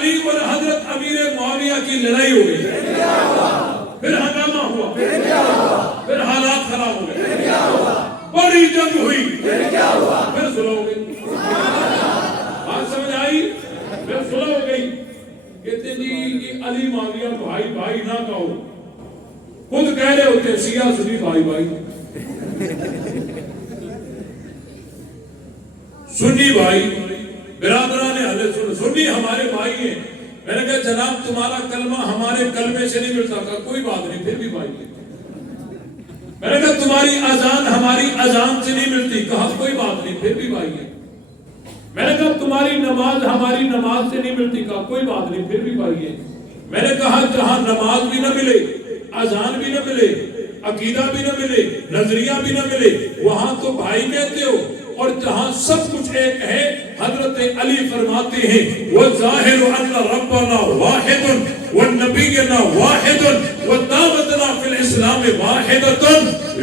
علی اور حضرت امیر معاویہ کی لڑائی ہو گئی، پھر ہنگامہ ہوا، پھر حالات خراب ہو گئے، بڑی جنگ ہوئی، پھر صلح ہو گئی۔ بات سمجھ آئی؟ پھر صلح ہو گئی۔ کہتے جی کہ علی معاویہ بھائی بھائی نہ کہو، خود کہہ رہے ہوتے شیعہ سنی بھائی بھائی، سنی بھائی برادران اہل سنت، سنی ہمارے بھائی ہیں۔ میں نے کہا جناب تمہارا کلمہ ہمارے کلمے سے نہیں ملتا، کہا کوئی بات نہیں پھر بھی بھائی ہیں۔ میں نے کہا تمہاری اذان ہماری اذان سے نہیں ملتی، کہا کوئی بات نہیں پھر بھی بھائی ہیں۔ میں نے کہا تمہاری نماز ہماری نماز سے نہیں ملتی، کہا کوئی بات نہیں پھر بھی بھائی ہیں۔ میں نے کہا جہاں نماز بھی نہ ملے، اذان بھی نہ ملے، عقیدہ بھی نہ ملے، نظریہ بھی نہ ملے، وہاں تو بھائی کہتے ہو، اور جہاں سب کچھ ایک ہے، حضرت علی فرماتے ہیں وَالظَّاهِرُ أَنَّ رَبَّنَا وَاحِدٌ وَالنَّبِيُّنَا وَاحِدٌ وَدَعْوَتُنَا فِي الْإِسْلَامِ وَاحِدَةٌ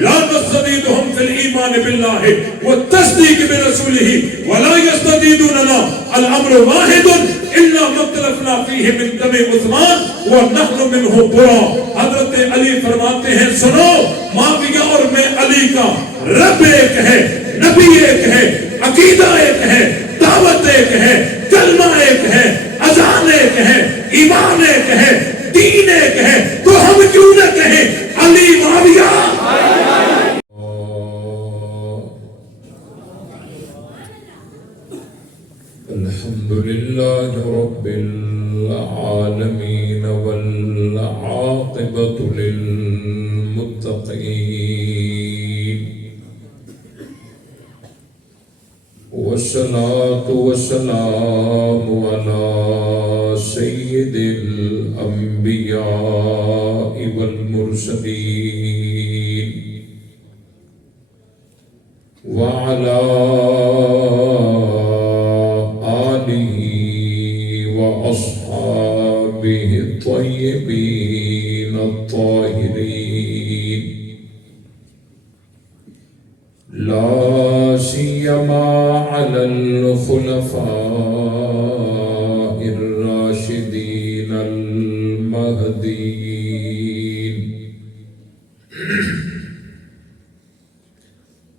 لَا نَسْتَزِيدُهُمْ فِي الْإِيمَانِ بِاللَّهِ وَالتَّصْدِيقِ بِرَسُولِهِ وَلَا يَسْتَزِيدُونَنَا الْأَمْرُ وَاحِدٌ إِلَّا مَا اخْتَلَفْنَا فِيهِ مِنْ دَمِ عُثْمَانَ وَنَحْنُ مِنْهُ بُرَاءٌ۔ حضرت علی فرماتے ہیں سنو، معاویہ اور میں علی کا رب ایک ہے، نبی ایک ہے، عقیدہ ایک ہے، دعوت ایک ہے، کلمہ ایک ہے، اذان ایک ہے، ایمان ایک ہے، دین ایک ہے، تو ہم کیوں نہ کہیں علی معاویہ۔ الحمدللہ رب العالمین والعاقبۃ للمتقین، والصلاة والسلام على سید الانبیاء والمرسلین، وعلى آلہ وأصحابہ الطیبین الطاہرین، لا سیما علی الخلفاء الراشدین المہدیین،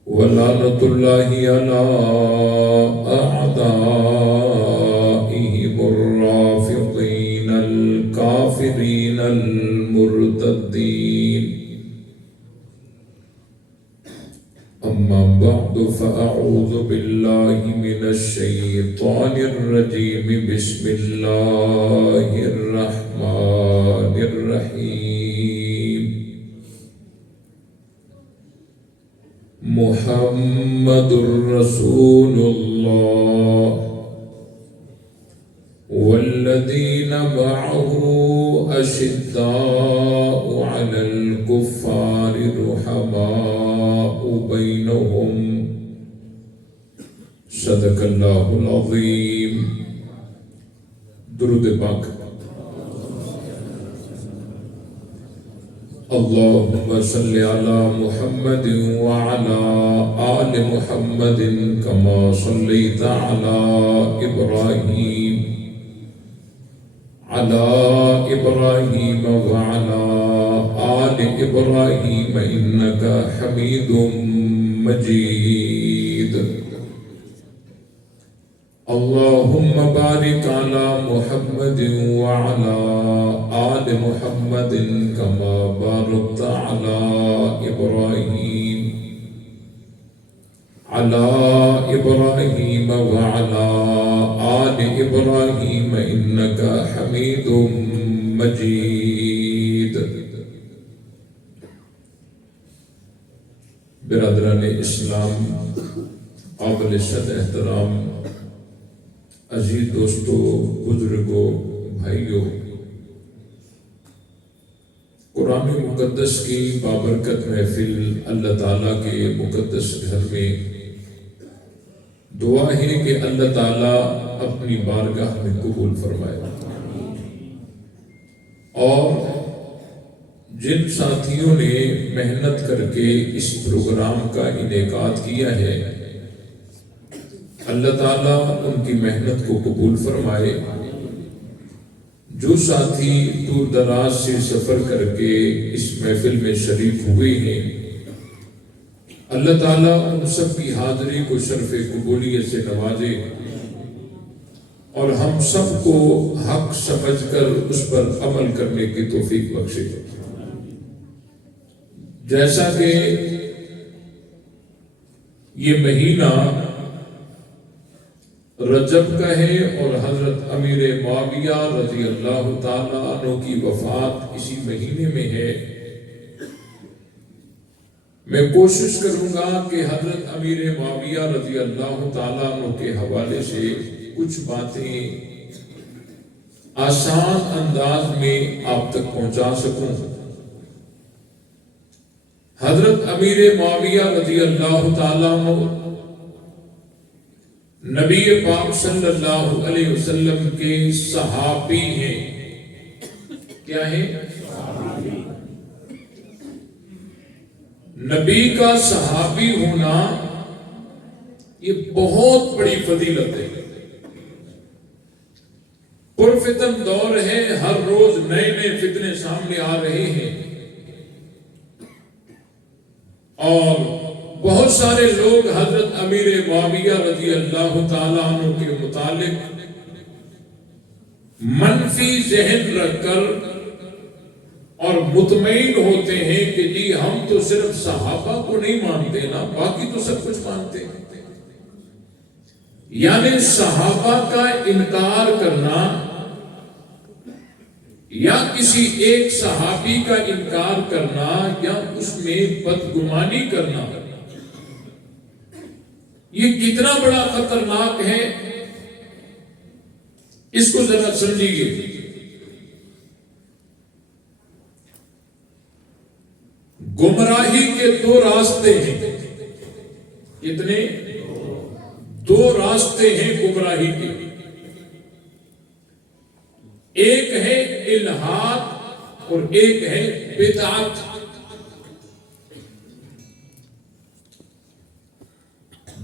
ولعنۃ اللہ علی اعدائہم الرافضین الکافرین المرتدین۔ اما بعد فاعوذ باللہ من الشیطان الرجیم، بسم اللہ الرحمن الرحیم۔ محمد رسول اللہ والذین معه اشداء علی الکفار رحماء بینہم، صدق اللہ العظیم۔ درود پاک۔ اللہم صلی علی محمد وعلی آل محمد کما صلیت علی ابراہیم وعلی آل ابراہیم انکا حمید مجید۔ اللہم بارک علی محمد وعلی آل محمد کما بارکت علی ابراہیم وعلی آل ابراہیم انکا حمید مجید۔ برادران اسلام، قابل صد احترام عزیز دوستو، بزرگوں، بھائیوں، قرآن مقدس کی بابرکت محفل اللہ تعالیٰ کے مقدس گھر میں دعا ہے کہ اللہ تعالیٰ اپنی بارگاہ میں قبول فرمائے، اور جن ساتھیوں نے محنت کر کے اس پروگرام کا انعقاد کیا ہے، اللہ تعالیٰ ان کی محنت کو قبول فرمائے، جو ساتھی دور دراز سے سفر کر کے اس محفل میں شریک ہوئے ہیں، اللہ تعالیٰ ان سب کی حاضری کو شرف قبولیت سے نوازے اور ہم سب کو حق سمجھ کر اس پر عمل کرنے کی توفیق بخشے۔ جیسا کہ یہ مہینہ رجب کا ہے اور حضرت امیر معاویہ رضی اللہ تعالیٰ عنہ کی وفات اسی مہینے میں ہے، میں کوشش کروں گا کہ حضرت امیر معاویہ رضی اللہ تعالیٰ عنہ کے حوالے سے کچھ باتیں آسان انداز میں آپ تک پہنچا سکوں۔ حضرت امیر معاویہ رضی اللہ تعالیٰ عنہ نبی پاک صلی اللہ علیہ وسلم کے صحابی ہیں۔ کیا ہیں؟ نبی کا صحابی ہونا یہ بہت بڑی فضیلت ہے۔ پرفتن دور ہے، ہر روز نئے نئے فتنے سامنے آ رہے ہیں اور بہت سارے لوگ حضرت امیر معاویہ رضی اللہ تعالیٰ عنہ کے متعلق منفی ذہن رکھ کر اور مطمئن ہوتے ہیں کہ جی ہم تو صرف صحابہ کو نہیں مانتے نا، باقی تو سب کچھ مانتے ہیں۔ یعنی صحابہ کا انکار کرنا یا کسی ایک صحابی کا انکار کرنا یا اس میں بدگمانی کرنا، یہ کتنا بڑا خطرناک ہے، اس کو ذرا سمجھیے۔ گمراہی کے دو راستے ہیں۔ کتنے؟ دو راستے ہیں گمراہی کے۔ ایک ہے الحاد اور ایک ہے بدعت۔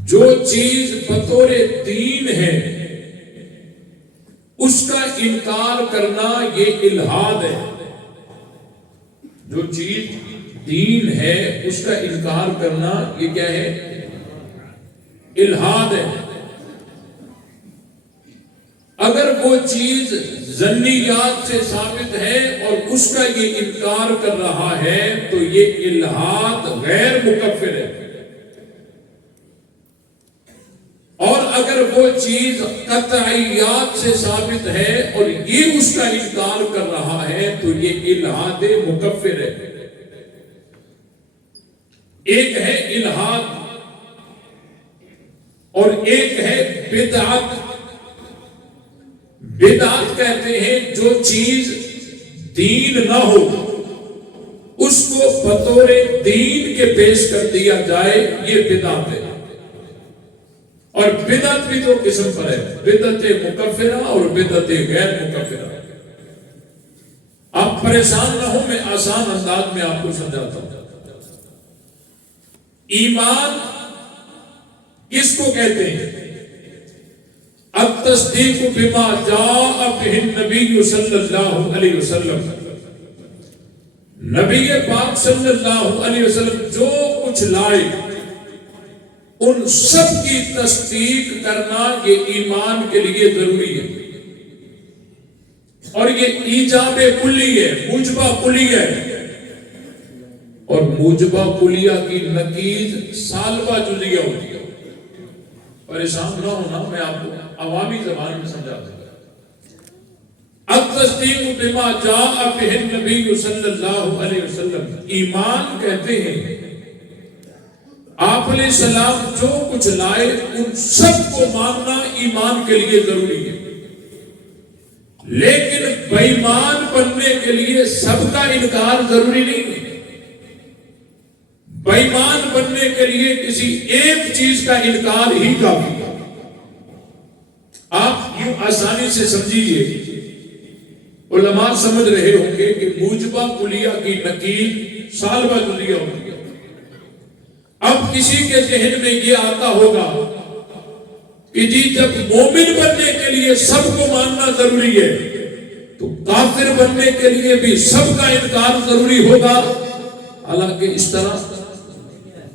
جو چیز بطور دین ہے اس کا انکار کرنا یہ الحاد ہے۔ جو چیز دین ہے اس کا انکار کرنا یہ کیا ہے؟ الحاد ہے۔ اگر وہ چیز ظنیات سے ثابت ہے اور اس کا یہ انکار کر رہا ہے تو یہ الحاد غیر مکفر ہے، اور اگر وہ چیز قطعیات سے ثابت ہے اور یہ اس کا انکار کر رہا ہے تو یہ الحاد مکفر ہے۔ ایک ہے الحاد اور ایک ہے بدعت۔ بدعت کہتے ہیں جو چیز دین نہ ہو اس کو بطور دین کے پیش کر دیا جائے، یہ بدعت ہے۔ اور بدعت بھی دو قسم پر ہے، بدعت مکفرہ اور بدعت غیر مکفرہ۔ آپ پریشان نہ ہو، میں آسان انداز میں آپ کو سمجھاتا ہوں۔ ایمان کس کو کہتے ہیں؟ التصدیق بما جاء به النبی صلی اللہ علیہ وسلم۔ نبی پاک صلی اللہ علیہ وسلم جو کچھ لائے ان سب کی تصدیق کرنا یہ ایمان کے لیے ضروری ہے، اور یہ ایجاب کلی ہے، موجبہ کلی ہے، اور موجبہ کلیہ کی نقیض سالبہ جزیہ ہوتی ہے۔ پریشان نہ ہونا، میں آپ کو عوامی زبان میں سمجھاتا ہوں۔ التصدیق بما جاء به النبی صلی اللہ علیہ وسلم، ایمان کہتے ہیں آپ علیہ السلام جو کچھ لائے ان سب کو ماننا ایمان کے لیے ضروری ہے، لیکن بے ایمان بننے کے لیے سب کا انکار ضروری نہیں ہے۔ بے ایمان بننے کے لیے کسی ایک چیز کا انکار ہی کافی ہے۔ آپ یوں آسانی سے سمجھیے، علماء سمجھ رہے ہوں گے کہ موجبہ کلیہ کی نقیض سالبہ جزیہ ہوتی ہے۔ اب کسی کے ذہن میں یہ آتا ہوگا کہ جی جب مومن بننے کے لیے سب کو ماننا ضروری ہے تو تو کافر بننے کے لیے بھی سب کا انکار ضروری ہوگا، حالانکہ اس طرح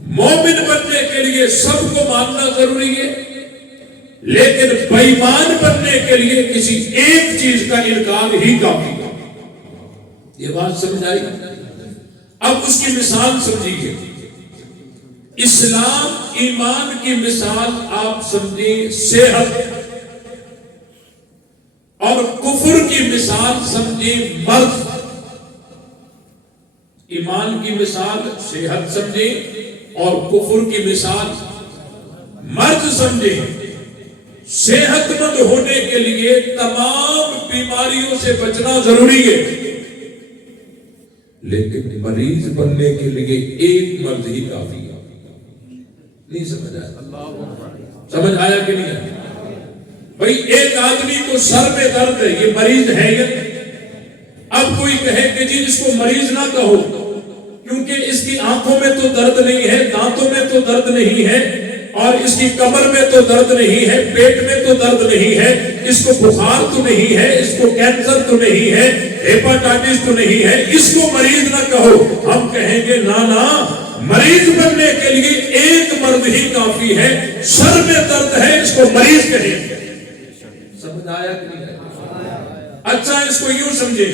مومن بننے کے لیے سب کو ماننا ضروری ہے، لیکن بے ایمان بننے کے لیے کسی ایک چیز کا انکار ہی کافی ہے۔ یہ بات سمجھ آئی؟ اب اس کی مثال سمجھیے۔ اسلام ایمان کی مثال آپ سمجھیں صحت، اور کفر کی مثال سمجھیں مرض۔ ایمان کی مثال صحت سمجھیں اور کفر کی مثال مرض سمجھیں۔ صحت مند ہونے کے لیے تمام بیماریوں سے بچنا ضروری ہے، لیکن مریض بننے کے لیے ایک مرض ہی کافی ہے۔ نہیں سمجھ آیا؟ سمجھ آیا کہ نہیں آیا؟ بھئی ایک آدمی کو سر میں درد ہے، یہ مریض ہے یا نہیں؟ اب کوئی کہے کہ جی اس کو مریض نہ کہو، کیونکہ اس کی آنکھوں میں تو درد نہیں ہے، دانتوں میں تو درد نہیں ہے، اور اس کی کمر میں تو درد نہیں ہے، پیٹ میں تو درد نہیں ہے، اس کو بخار تو نہیں ہے، اس کو کینسر تو نہیں ہے، ہیپاٹائٹس تو نہیں ہے، اس کو مریض نہ کہو۔ ہم کہیں گے نا، مریض بننے کے لیے ایک مرض ہی کافی ہے، سر میں درد ہے، اس کو مریض کہیں گے۔ سمجھ آیا کہ نہیں؟ اچھا اس کو یوں سمجھیں،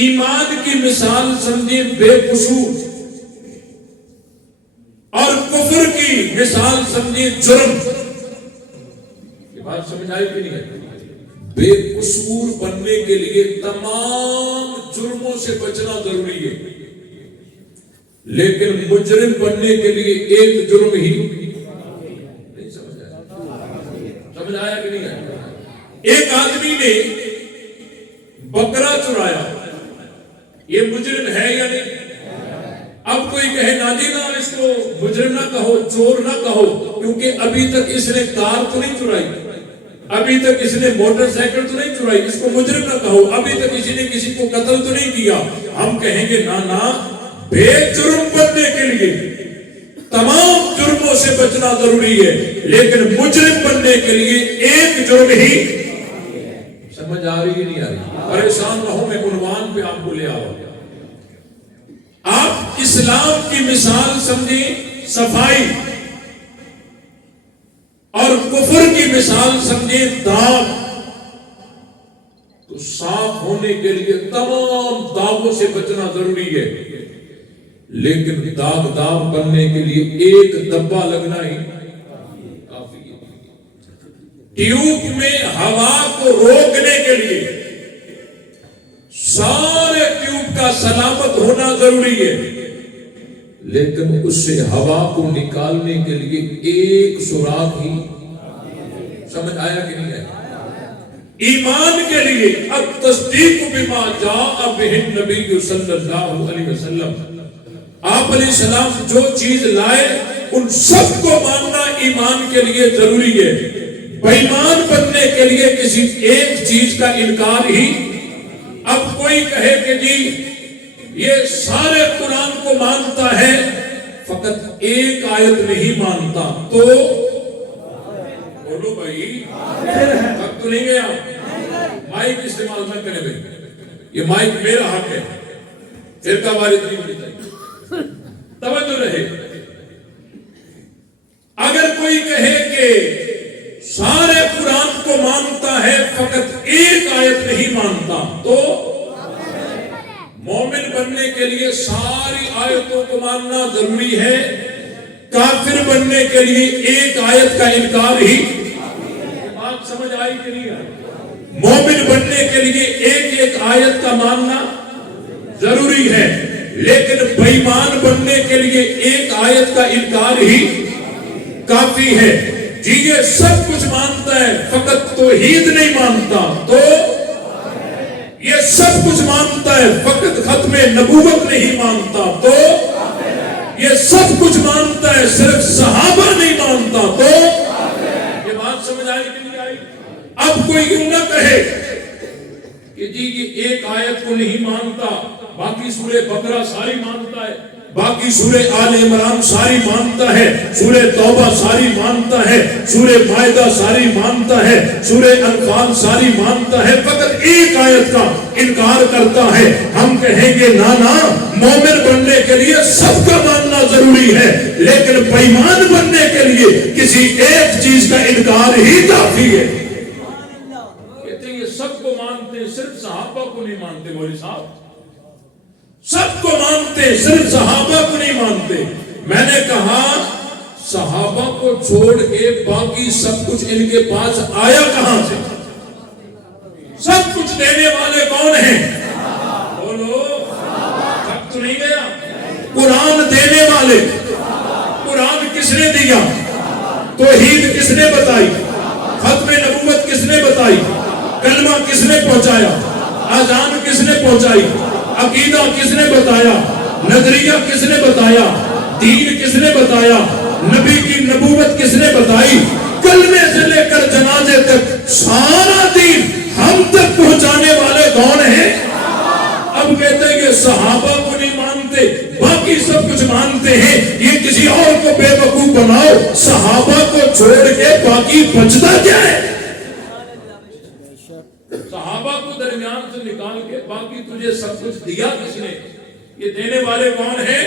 ایمان کی مثال سمجھیں بے قصور، اور کفر کی مثال سمجھیں جرم۔ یہ بات سمجھ آئی کہ نہیں؟ بے قصور بننے کے لیے تمام جرموں سے بچنا ضروری ہے، لیکن مجرم بننے کے لیے ایک جرم ہی نہیں۔ سمجھ آیا کہ نہیں آیا؟ ایک آدمی نے بکرا چرایا، یہ مجرم ہے یا نہیں؟ اب کوئی کہے نادینا اس کو مجرم نہ کہو، چور نہ کہو، کیونکہ ابھی تک اس نے کار تو نہیں چرائی، ابھی تک اس نے موٹر سائیکل تو نہیں چرائی، اس کو مجرم نہ کہو، ابھی تک کسی نے کسی کو قتل تو نہیں کیا۔ ہم کہیں گے نا، بے جرم بننے کے لیے تمام جرموں سے بچنا ضروری ہے، لیکن مجرم بننے کے لیے ایک جرم ہی۔ سمجھ آ رہی ہے نہیں آ رہی؟ پریشان نہ ہو، میں عنوان پہ آپ کو لے آؤں۔ آپ اسلام کی مثال سمجھیں صفائی، اور کفر کی مثال سمجھیں داغ۔ تو صاف ہونے کے لیے تمام داغوں سے بچنا ضروری ہے، لیکن داغدار بننے کے لیے ایک دبا لگنا ہی کافی ہے۔ ٹیوب میں ہوا کو روکنے کے لیے سارے ٹیوب کا سلامت ہونا ضروری ہے، لیکن اس سے ہوا کو نکالنے کے لیے ایک سوراخ ہی۔ سمجھ آیا کہ نہیں آیا؟ ایمان کے لیے اب تصدیق بما جاء بہ النبی صلی اللہ علیہ وسلم، آپ علیہ السلام جو چیز لائے ان سب کو ماننا ایمان کے لیے ضروری ہے۔ بے ایمان بننے کے لیے کسی ایک چیز کا انکار ہی۔ اب کوئی کہے کہ جی یہ سارے قرآن کو مانتا ہے، فقط ایک آیت نہیں مانتا، تو بولو بھائی حق تو نہیں گیا۔ مائک استعمال نہ کرے بھائی، یہ مائک میرا حق ہے، فرقہ وارث نہیں ہونی چاہیے، توجہ رہے۔ اگر کوئی کہے کہ سارے قرآن کو مانتا ہے فقط ایک آیت نہیں مانتا، تو مومن بننے کے لیے ساری آیتوں کو ماننا ضروری ہے، کافر بننے کے لیے ایک آیت کا انکار ہی۔ بات سمجھ آئی کہ نہیں آئی؟ مومن بننے کے لیے ایک ایک آیت کا ماننا ضروری ہے، لیکن بے ایمان بننے کے لیے ایک آیت کا انکار ہی کافی ہے۔ جی یہ سب کچھ مانتا ہے فقط توحید نہیں مانتا، تو یہ سب کچھ مانتا ہے فقط ختم نبوت نہیں مانتا، تو یہ سب کچھ مانتا ہے صرف صحابہ نہیں مانتا، تو یہ بات سمجھ آئی کہ نہیں آئی؟ اب کوئی یوں نہ کہے کہ جی یہ ایک آیت کو نہیں مانتا، باقی سورہ بقرہ ساری مانتا ہے، باقی سورہ آل عمران ساری مانتا ہے، سورہ توبہ ساری مانتا ہے، سورہ مائدہ ساری مانتا ہے، سورہ انفال ساری مانتا ہے، فقط ایک آیت کا انکار کرتا ہے۔ ہم کہیں گے نا، مومن بننے کے لیے سب کا ماننا ضروری ہے، لیکن بےایمان بننے کے لیے کسی ایک چیز کا انکار ہی کافی ہے۔ کہتے ہیں یہ سب کو مانتے ہیں، صرف صحابہ کو نہیں مانتے۔ مولوی صاحب سب کو مانتے، صرف صحابہ کو نہیں مانتے۔ میں نے کہا صحابہ کو چھوڑ کے باقی سب کچھ ان کے پاس آیا کہاں سے؟ سب کچھ دینے والے کون ہیں؟ بولو، سب تو نہیں گیا۔ قرآن دینے والے، قرآن کس نے دیا؟ توحید کس نے بتائی؟ ختم نبوت کس نے بتائی؟ کلمہ کس نے پہنچایا؟ اذان کس نے پہنچائی؟ عقیدہ کس نے بتایا؟ نظریہ کس نے بتایا؟ دین کس نے بتایا؟ نبی کی نبوت کس نے بتائی؟ کلمے سے لے کر جنازے تک سارا دین ہم تک پہنچانے والے کون ہیں؟ اب کہتے ہیں کہ صحابہ کو نہیں مانتے، باقی سب کچھ مانتے ہیں، یہ کسی اور کو بے وقوف بناؤ، صحابہ کو چھوڑ کے باقی بچتا کیا ہے؟ صحابہ کو درمیان سے نکال کے باقی تجھے سب کچھ دیا کس نے؟ یہ دینے والے کون ہیں؟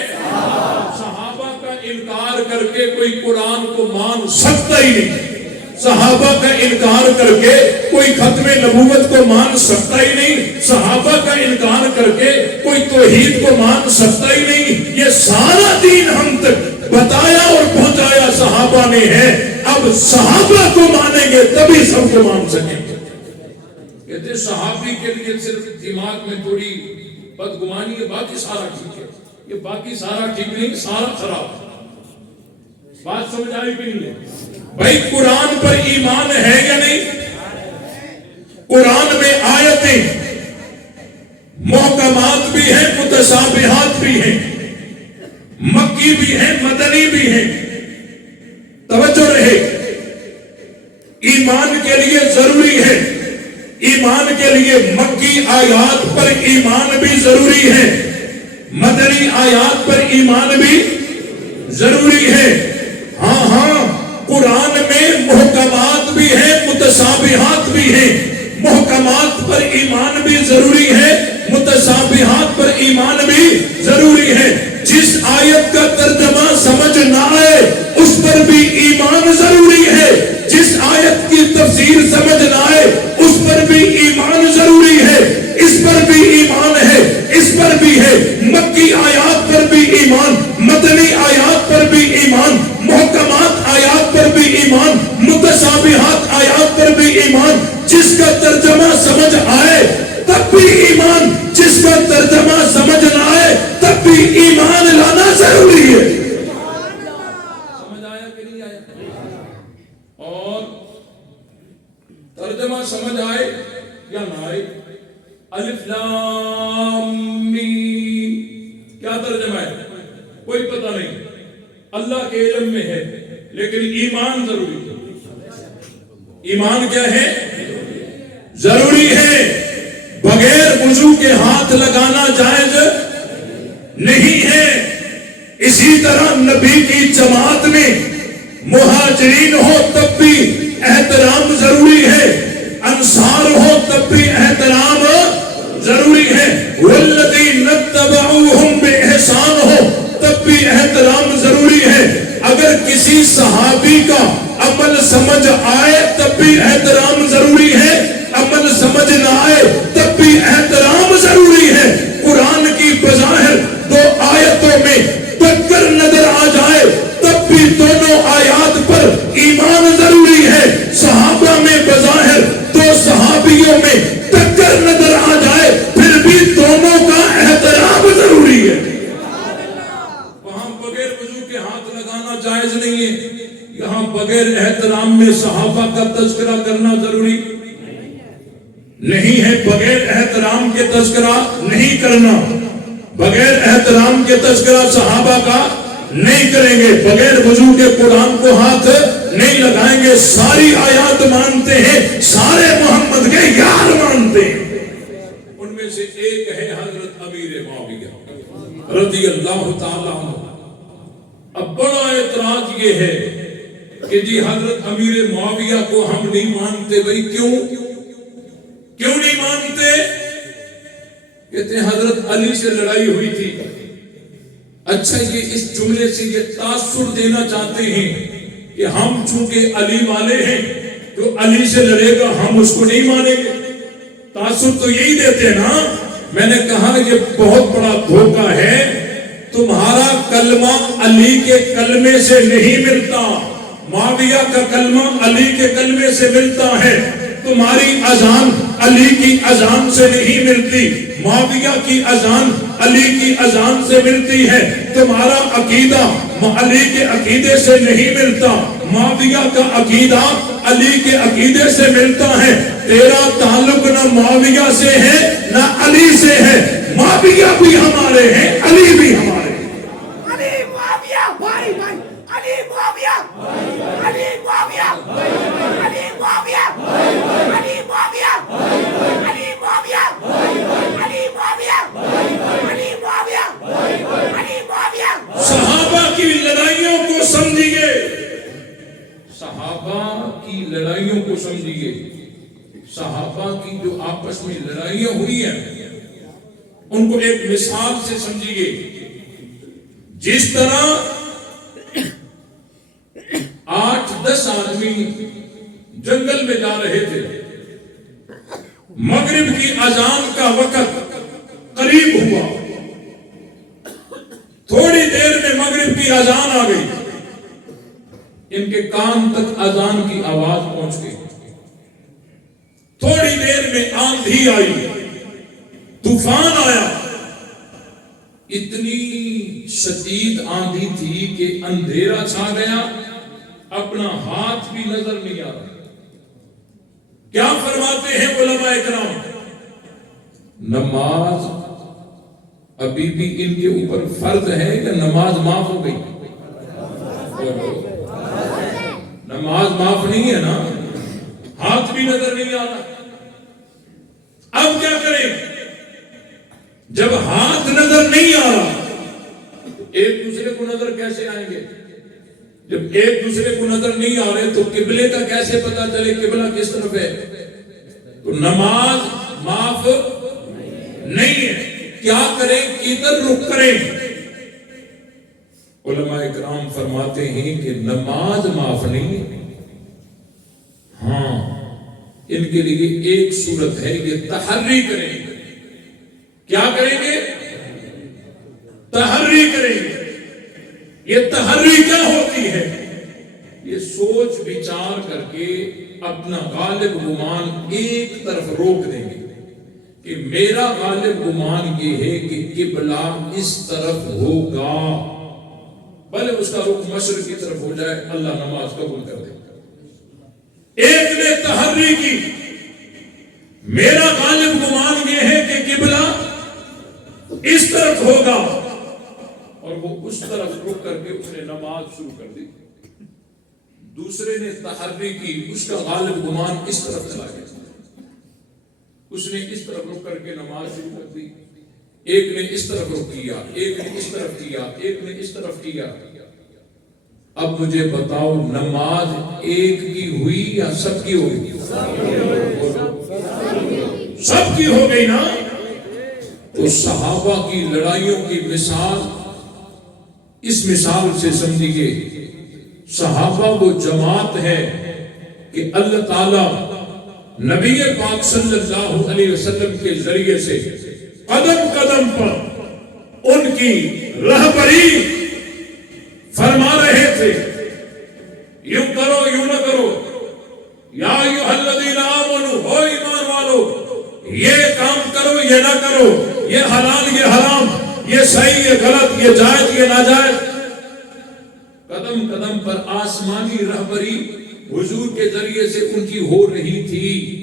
صحابہ کا انکار کر کے کوئی قرآن کو مان سکتا ہی نہیں، صحابہ کا انکار کر کے کوئی ختم نبوت کو مان سکتا ہی نہیں، صحابہ کا انکار کر کے کوئی توحید کو مان سکتا ہی نہیں۔ یہ سارا دین ہم تک بتایا اور پہنچایا صحابہ نے ہے، اب صحابہ کو مانیں گے تبھی سب کو مان سکیں گے۔ کہتے صحابی کے لیے صرف دماغ میں تھوڑی بدگمانی ہے، باقی سارا ٹھیک ہے۔ یہ باقی سارا ٹھیک نہیں، سارا خراب۔ بات سمجھ آئی کہ نہیں ہے؟ بھائی قرآن پر ایمان ہے یا نہیں؟ قرآن میں آیتیں محکمات بھی ہیں، متشابہات بھی ہیں، مکی بھی ہیں، مدنی بھی ہیں۔ توجہ رہے، ایمان کے لیے ضروری ہے، ایمان کے لیے مکی آیات پر ایمان بھی ضروری ہے، مدنی آیات پر ایمان بھی ضروری ہے۔ ہاں قرآن میں محکمات بھی ہیں، متشابہات بھی ہیں، محکمات پر ایمان بھی ضروری ہے، متشابہات پر ایمان بھی ضروری ہے۔ جس آیت کا ترجمہ سمجھ نہ آئے اس پر بھی ایمان ضروری ہے، جس آیت کی تفسیر سمجھ نہ آئے اس پر بھی ایمان ضروری ہے، اس پر بھی ایمان ہے، اس پر بھی ہے۔ مکی آیات پر بھی ایمان، مدنی آیات پر بھی ایمان، محکمات آیات پر بھی ایمان، متشابہات آیات پر بھی ایمان۔ جس کا ترجمہ سمجھ آئے تب بھی ایمان، جس کا ترجمہ سمجھ نہ آئے تب بھی ایمان لانا ضروری ہے۔ سمجھ آیا کہ نہیں آیا؟ اور ترجمہ سمجھ آئے یا نہ آئے، الف لام میم کیا ترجمہ ہے کوئی پتہ نہیں، اللہ کے علم میں ہے، لیکن ایمان ضروری ہے۔ ایمان کیا ہے؟ ضروری ہے۔ بغیر وضو کے ہاتھ لگانا جائز نہیں ہے۔ اسی طرح نبی کی جماعت میں مہاجرین ہو تب بھی احترام ضروری ہے، انصار ہو تب بھی احترام ضروری ہے، والذین اتبعوہم بإحسان ہو تب بھی احترام ضروری ہے۔ اگر کسی صحابی کا عمل سمجھ آئے تب بھی احترام ضروری ہے، عمل سمجھ نہ آئے تب بھی احترام ضروری ہے۔ قرآن کی بظاہر دو آیتوں میں ٹکر نظر آ جائے تب بھی دونوں آیات پر ایمان ضروری ہے۔ صحابہ میں بظاہر دو صحابیوں میں ٹکر نظر آ جائے پھر بھی دونوں کا احترام ضروری ہے۔ وہاں بغیر وضو کے ہاتھ لگانا جائز نہیں ہے، یہاں بغیر احترام میں صحابہ کا تذکرہ کرنا ضروری نہیں ہے۔ بغیر احترام کے تذکرہ نہیں کرنا، بغیر احترام کے تذکرہ صحابہ کا نہیں کریں گے، بغیر وضو کے قرآن کو ہاتھ نہیں لگائیں گے۔ ساری آیات مانتے ہیں، سارے محمد کے یار مانتے ہیں۔ ان میں سے ایک ہے حضرت امیر معاویہ رضی اللہ تعالیٰ عنہ. اب بڑا اعتراض یہ ہے کہ جی حضرت امیر معاویہ کو ہم نہیں مانتے. بھئی کیوں نہیں مانتے؟ کہتے ہیں حضرت علی سے لڑائی ہوئی تھی. اچھا یہ اس جملے سے یہ تاثر دینا چاہتے ہیں کہ ہم چونکہ علی والے ہیں تو علی سے لڑے گا ہم اس کو نہیں مانیں گے. تاثر تو یہی دیتے ہیں نا. میں نے کہا یہ بہت بڑا دھوکہ ہے. تمہارا کلمہ علی کے کلمے سے نہیں ملتا, معاویہ کا کلمہ علی کے کلمے سے ملتا ہے. تمہاری اذان علی کی اذان سے نہیں ملتی, معاویہ کی اذان علی کی اذان سے ملتی ہے. تمہارا عقیدہ علی کے عقیدے سے نہیں ملتا, معاویہ کا عقیدہ علی کے عقیدے سے ملتا ہے. تیرا تعلق نہ معاویہ سے ہے نہ علی سے ہے. معاویہ بھی ہمارے ہیں, علی بھی ہمارے ہیں. علی معاویہ بھائی بھائی, علی معاویہ, علی معاویہ, علی معاویہ, علی معاویہ, علی معاویہ, علی معاویہ, علی معاویہ, علی معاویہ. صحابہ کی لڑائیوں کو سمجھیے, صحابہ کی لڑائیوں کو سمجھیے. صحابہ کی جو آپس میں لڑائیاں ہوئی ہیں ان کو ایک مثال سے سمجھیے. جس طرح 8-10 آدمی جنگل میں جا رہے تھے, مغرب کی اذان کا وقت قریب ہوا, تھوڑی دیر میں مغرب کی اذان آ گئی, ان کے کان تک اذان کی آواز پہنچ گئی. تھوڑی دیر میں آندھی آئی, طوفان آیا, اتنی شدید آندھی تھی کہ اندھیرا چھا گیا, اپنا ہاتھ بھی نظر نہیں آ رہا. کیا فرماتے ہیں علماء اکرام؟ نماز ابھی بھی ان کے اوپر فرض ہے یا نماز معاف ہو گئی؟ نماز معاف نہیں ہے نا, ہاتھ بھی نظر نہیں آ رہا. اب کیا کریں؟ جب ہاتھ نظر نہیں آ رہا تو ایک دوسرے کو نظر کیسے آئیں گے؟ جب ایک دوسرے کو نظر نہیں آ رہے تو قبلے کا کیسے پتا چلے قبلہ کس طرف ہے؟ تو نماز معاف نہیں ہے. کیا کریں, کدھر رخ کریں؟ علماء اکرام فرماتے ہیں کہ نماز معاف نہیں ہے, ہاں ان کے لیے ایک صورت ہے, یہ تحری کریں گے. کیا کریں گے؟ تحری کریں گے. یہ تحری کیا ہوتی ہے؟ یہ سوچ بچار کر کے اپنا غالب گمان ایک طرف روک دیں گے کہ میرا غالب گمان یہ ہے کہ قبلہ اس طرف ہوگا, بھلے اس کا رخ مشرق کی طرف ہو جائے, اللہ نماز قبول کر دے. ایک نے تحری کی, میرا غالب گمان یہ ہے کہ قبلہ اس طرف ہوگا, اور وہ اس طرف رک کر کے اس نے نماز شروع کر دی. دوسرے نے تحری کی, اس کا غالب گمان اس طرف چلا گیا, اس نے اس طرف رک کر کے نماز شروع کر دی. ایک نے اس طرف رک کیا, ایک نے اس طرف کیا, ایک نے اس طرف کیا. اب مجھے بتاؤ نماز ایک کی ہوئی یا سب کی ہوئی؟ سب کی ہو گئی نا. تو صحابہ کی لڑائیوں کی مثال اس مثال سے سمجھیے. صحابہ وہ جماعت ہے کہ اللہ تعالی نبی پاک صلی اللہ علیہ وسلم کے ذریعے سے قدم قدم پر ان کی رہبری فرما رہے تھے. یوں کرو یوں نہ کرو, یا ایھا الذین آمنوا, ہو ایمان والو, یہ کام کرو یہ نہ کرو, یہ حلال یہ حرام, یہ صحیح یہ غلط, یہ جائز یہ ناجائز. قدم قدم پر آسمانی رہبری حضور کے ذریعے سے ان کی ہو رہی تھی.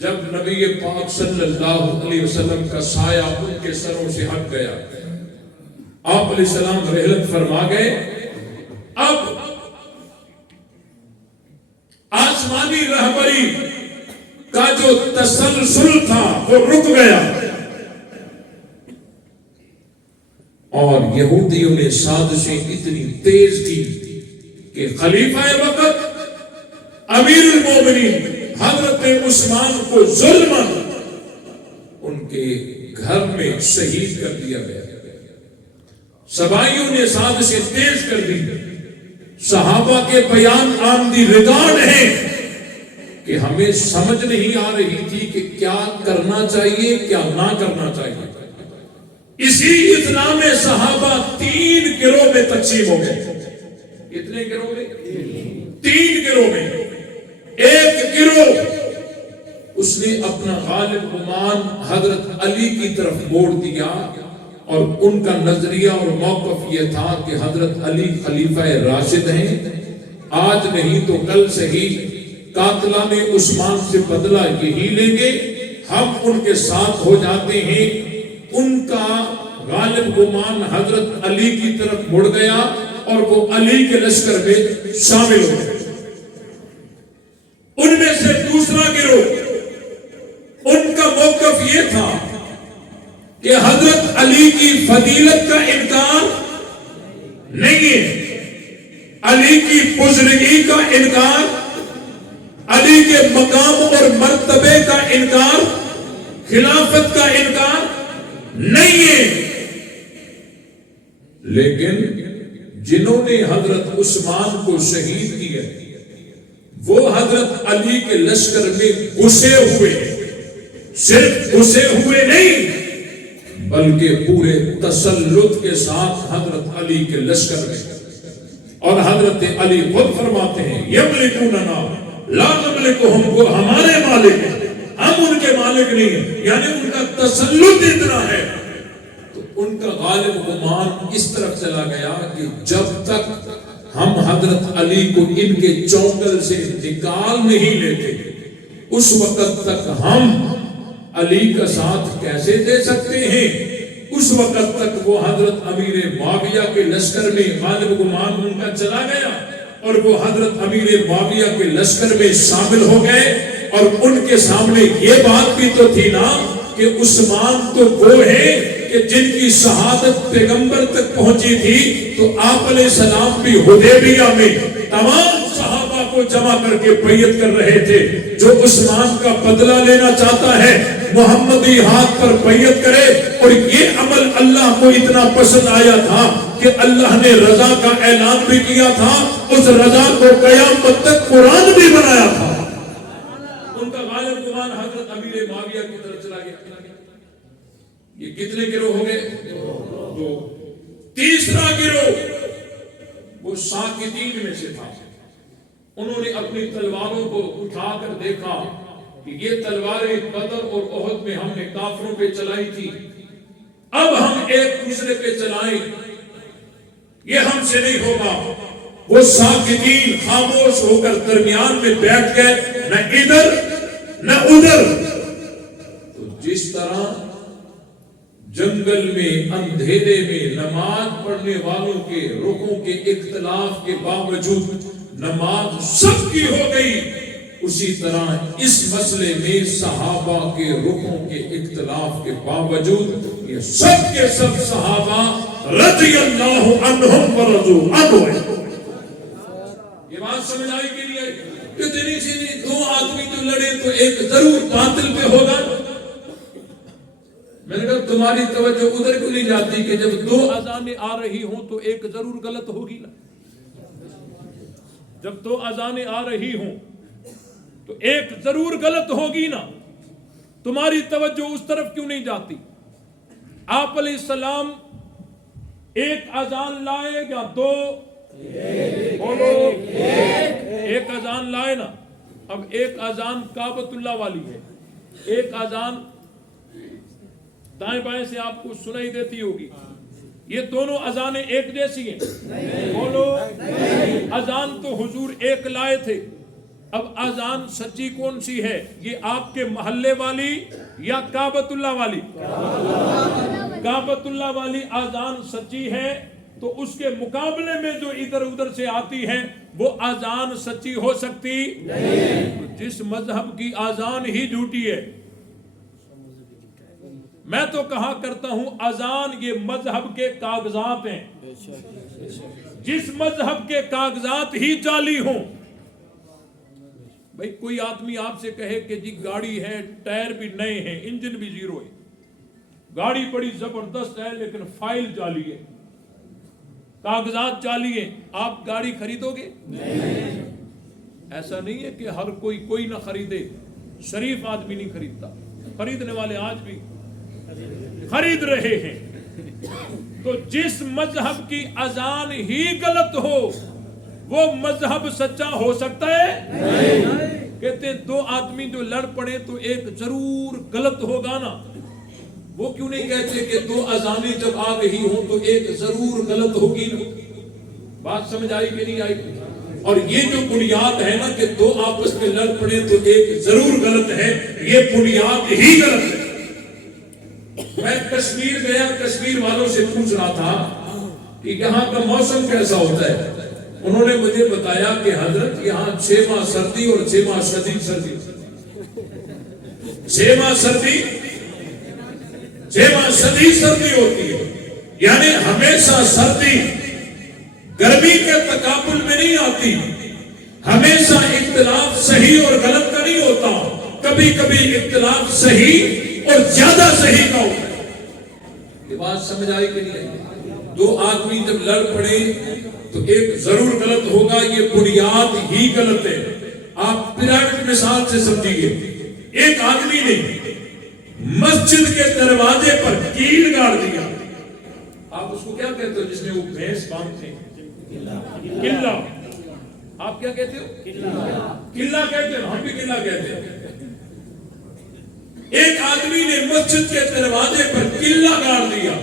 جب نبی پاک صلی اللہ علیہ وسلم کا سایہ ان کے سروں سے ہٹ گیا, آپ علیہ السلام رحلت فرما گئے. اب آسمانی رہبری کا جو تسلسل تھا وہ رک گیا. اور یہودیوں نے سازشیں اتنی تیز کی کہ خلیفہ وقت امیر المومنین حضرت عثمان کو ظلماً ان کے گھر میں شہید کر دیا گیا. سبائیوں نے سازشیں تیز کر دی. صحابہ کے بیان آمدی ریکارڈ ہیں کہ ہمیں سمجھ نہیں آ رہی تھی کہ کیا کرنا چاہیے کیا نہ کرنا چاہیے. اسی اطلاع میں صحابہ 3 گروہ میں تقسیم ہو گئے. کتنے گروہ میں؟ 3 گروہ میں. ایک گروہ اس نے اپنا غالب گمان حضرت علی کی طرف موڑ دیا اور ان کا نظریہ اور موقف یہ تھا کہ حضرت علی خلیفہ راشد ہیں, آج نہیں تو کل سے ہی قاتلان عثمان سے بدلہ یہی لیں گے, ہم ان کے ساتھ ہو جاتے ہیں. ان کا غالب گمان حضرت علی کی طرف مڑ گیا اور وہ علی کے لشکر میں شامل ہو گئے. ان میں سے دوسرا گروہ, ان کا موقف یہ تھا کہ حضرت علی کی فضیلت کا انکار نہیں ہے, علی کی بزرگی کا انکار, علی کے مقام اور مرتبے کا انکار, خلافت کا انکار نہیں ہے. لیکن جنہوں نے حضرت عثمان کو شہید کیا وہ حضرت علی کے لشکر میں گھسے ہوئے, صرف گھسے ہوئے نہیں بلکہ پورے تسلط کے ساتھ حضرت علی کے لشکر میں. اور حضرت علی خود فرماتے ہیں یملکوننا لا نملکہم, وہ ہمارے مالک ہیں ہم ان کے مالک نہیں ہیں. یعنی ان کا تسلط اتنا ہے. تو ان کا غالب گمان اس طرف چلا گیا کہ جب تک ہم حضرت علی کو ان کے چونگل سے نکال نہیں لیتے اس وقت تک ہم علی کا ساتھ کیسے دے سکتے ہیں. اس وقت تک وہ حضرت امیر معاویہ کے لشکر میں غالب گمان ان کا چلا گیا اور وہ حضرت امیر معاویہ کے لشکر میں شامل ہو گئے. اور ان کے سامنے یہ بات بھی تو تھی نا کہ عثمان تو وہ ہے کہ جن کی شہادت پیغمبر تک پہنچی تھی. تو آپ علیہ السلام بھی حدیبیہ میں تمام صحابہ کو جمع کر کے بیعت کر رہے تھے. جو عثمان کا بدلہ لینا چاہتا ہے محمدی ہاتھ پر بیعت کرے. اور یہ عمل اللہ کو اتنا پسند آیا تھا کہ اللہ نے رضا کا اعلان بھی کیا تھا, اس رضا کو قیامت تک قرآن بھی بنایا تھا. ان کا غالب گمان حضرت امیر معاویہ کی طرف چلا گیا. یہ کتنے گروہ ہو گئے؟ 2. تیسرا گروہ وہ ساکتین میں سے تھا. انہوں نے اپنی تلواروں کو اٹھا کر دیکھا کہ یہ تلواریں بدر اور احد میں ہم نے کافروں پہ چلائی تھی, اب ہم ایک دوسرے پہ چلائیں, یہ ہم سے نہیں ہوگا. وہ ساکتین خاموش ہو کر درمیان میں بیٹھ گئے, نہ ادھر نہ ادھر. تو جس طرح جنگل میں اندھیرے میں نماز پڑھنے والوں کے رکوع کے اختلاف کے باوجود نماز سب کی ہو گئی, اسی طرح اس مسئلے میں صحابہ کے رکوع کے اختلاف کے باوجود یہ سب کے سب صحابہ رضی اللہ عنہم ورضوا عنہ. یہ بات سمجھ آئی کہ نہیں آئی؟ اتنی سی 2 آدمی تو لڑے تو ایک ضرور باطل پہ ہوگا. میں نے کہا تمہاری توجہ ادھر کیوں نہیں جاتی کہ جب 2 اذانیں آ رہی ہوں تو ایک ضرور غلط ہوگی نا. جب 2 اذانیں آ رہی ہوں تو ایک ضرور غلط ہوگی نا. تمہاری توجہ اس طرف کیوں نہیں جاتی؟ آپ علیہ السلام ایک اذان لائے یا 2؟ بولو ایک اذان لائے نا. اب ایک اذان کعبۃ اللہ والی ہے, ایک اذان دائیں بائیں سے آپ کو سنائی دیتی ہوگی. یہ دونوں اذانیں ایک جیسی ہیں؟ بولو اذان تو حضور ایک لائے تھے. اب اذان سچی کون سی ہے؟ یہ آپ کے محلے والی یا کعبۃ اللہ والی؟ کعبۃ اللہ والی اذان سچی ہے. تو اس کے مقابلے میں جو ادھر ادھر سے آتی ہے وہ اذان سچی ہو سکتی نہیں. جس مذہب کی اذان ہی جھوٹی ہے میں تو کہا کرتا ہوں اذان یہ مذہب کے کاغذات ہیں، جس مذہب کے کاغذات ہی جعلی ہوں. بھئی کوئی آدمی آپ سے کہے کہ جی گاڑی ہے، ٹائر بھی نئے ہیں، انجن بھی زیرو ہے، گاڑی بڑی زبردست ہے لیکن فائل جعلی ہے، کاغذات جعلی ہیں، آپ گاڑی خریدو گے؟ ایسا نہیں ہے کہ ہر کوئی نہ خریدے، شریف آدمی نہیں خریدتا، خریدنے والے آج بھی خرید رہے ہیں. تو جس مذہب کی اذان ہی غلط ہو وہ مذہب سچا ہو سکتا ہے؟ کہتے ہیں دو آدمی جو لڑ پڑے تو ایک ضرور غلط ہوگا نا. وہ کیوں نہیں کہتے کہ دو اذانیں جب آ رہی ہوں تو ایک ضرور غلط ہوگی نا؟ بات سمجھ آئی کہ نہیں آئی؟ اور یہ جو بنیاد ہے نا کہ دو آپس میں لڑ پڑے تو ایک ضرور غلط ہے، یہ بنیاد ہی غلط ہے. میں کشمیر گیا، کشمیر والوں سے پوچھ رہا تھا کہ یہاں کا موسم کیسا ہوتا ہے. انہوں نے مجھے بتایا کہ حضرت یہاں 6 ماہ سردی اور 6 ماہ شدید سردی، 6 ماہ سردی 6 ماہ شدید سردی ہوتی ہے. یعنی ہمیشہ سردی گرمی کے تقابل میں نہیں آتی، ہمیشہ اختلاف صحیح اور غلط کا نہیں ہوتا، کبھی کبھی اختلاف صحیح اور زیادہ صحیح کا ہوتا ہے. یہ بات سمجھ آئی کہ نہیں آئی؟ دو آدمی جب لڑ پڑے تو ایک ضرور غلط ہوگا، یہ بنیاد ہی غلط ہے. آپ پریکٹیکل مثال سے سمجھیے. ایک آدمی نے مسجد کے دروازے پر کیل گاڑ دیا. آپ اس کو کیا کہتے ہو جس میں وہ بھینس باندھتے ہیں؟ قلعہ. آپ کیا کہتے ہو؟ قلعہ کہتے ہیں، ہم بھی قلعہ کہتے ہیں. ایک آدمی نے مسجد کے دروازے پر قلعہ گاڑ دیا.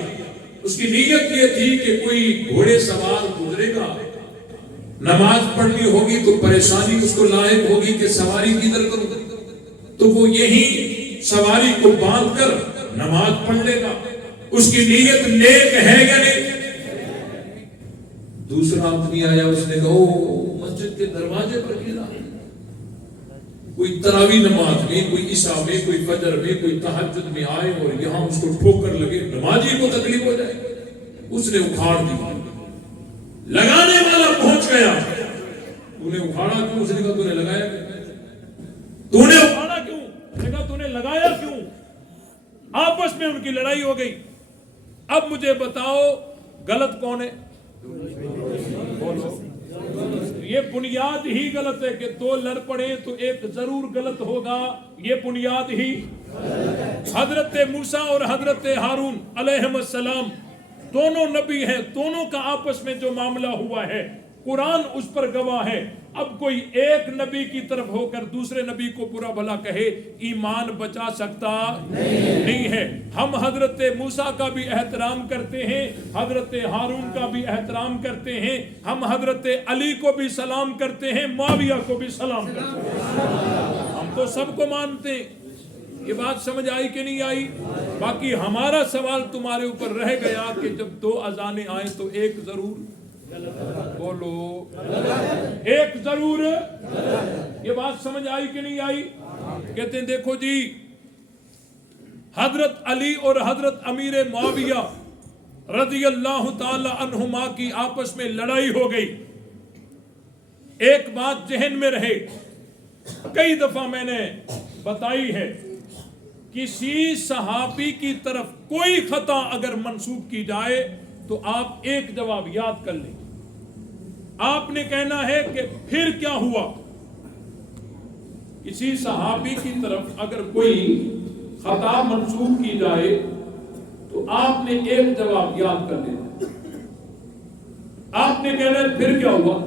اس کی نیت یہ تھی کہ کوئی گھوڑے سوار گزرے گا، نماز پڑھنی ہوگی تو پریشانی اس کو لاحق ہوگی کہ سواری کدھر کروں، تو وہ یہی سواری کو باندھ کر نماز پڑھ لے گا. اس کی نیت نیک ہے یا نہیں؟ دوسرا آدمی آیا، اس نے کہا مسجد کے دروازے پر قلعہ، کوئی تراویح نماز میں، کوئی عشاء میں، کوئی فجر میں، کوئی تہجد میں آئے اور یہاں اس کو ٹھوکر لگے، نمازی کو تکلیف ہو جائے. اس نے اکھاڑ دی. لگانے والا پہنچ گیا. تو نے اکھاڑا کیوں؟ اس نے کہا تو نے لگایا کیوں؟ تو نے اکھاڑا کیوں؟ اس نے کہا تو نے لگایا کیوں؟ آپس میں ان کی لڑائی ہو گئی. اب مجھے بتاؤ غلط کون ہے؟ بولو. یہ بنیاد ہی غلط ہے کہ دو لڑ پڑے تو ایک ضرور غلط ہوگا، یہ بنیاد ہی. حضرت موسیٰ اور حضرت ہارون علیہم السلام دونوں نبی ہیں، دونوں کا آپس میں جو معاملہ ہوا ہے قرآن اس پر گواہ ہے. اب کوئی ایک نبی کی طرف ہو کر دوسرے نبی کو برا بھلا کہے، ایمان بچا سکتا نہیں ہے. ہم حضرت موسیٰ کا بھی احترام کرتے ہیں، حضرت ہارون کا بھی احترام کرتے ہیں، ہم حضرت علی کو بھی سلام کرتے ہیں، معاویہ کو بھی سلام کرتے ہیں. ہم تو سب کو مانتے ہیں. یہ بات سمجھ آئی کہ نہیں آئی؟ باقی ہمارا سوال تمہارے اوپر رہ گیا کہ جب دو اذانیں آئیں تو ایک ضرور بولو، ایک ضرور. یہ بات سمجھ آئی کہ نہیں آئی؟ کہتے ہیں دیکھو جی، حضرت علی اور حضرت امیر معاویہ رضی اللہ تعالی عنہما کی آپس میں لڑائی ہو گئی. ایک بات ذہن میں رہے، کئی دفعہ میں نے بتائی ہے، کسی صحابی کی طرف کوئی خطا اگر منسوب کی جائے تو آپ ایک جواب یاد کر لیں. آپ نے کہنا ہے کہ پھر کیا ہوا. کسی صحابی کی طرف اگر کوئی خطا منسوب کی جائے تو آپ نے ایک جواب یاد کر لینا. آپ نے کہنا ہے پھر کیا ہوا.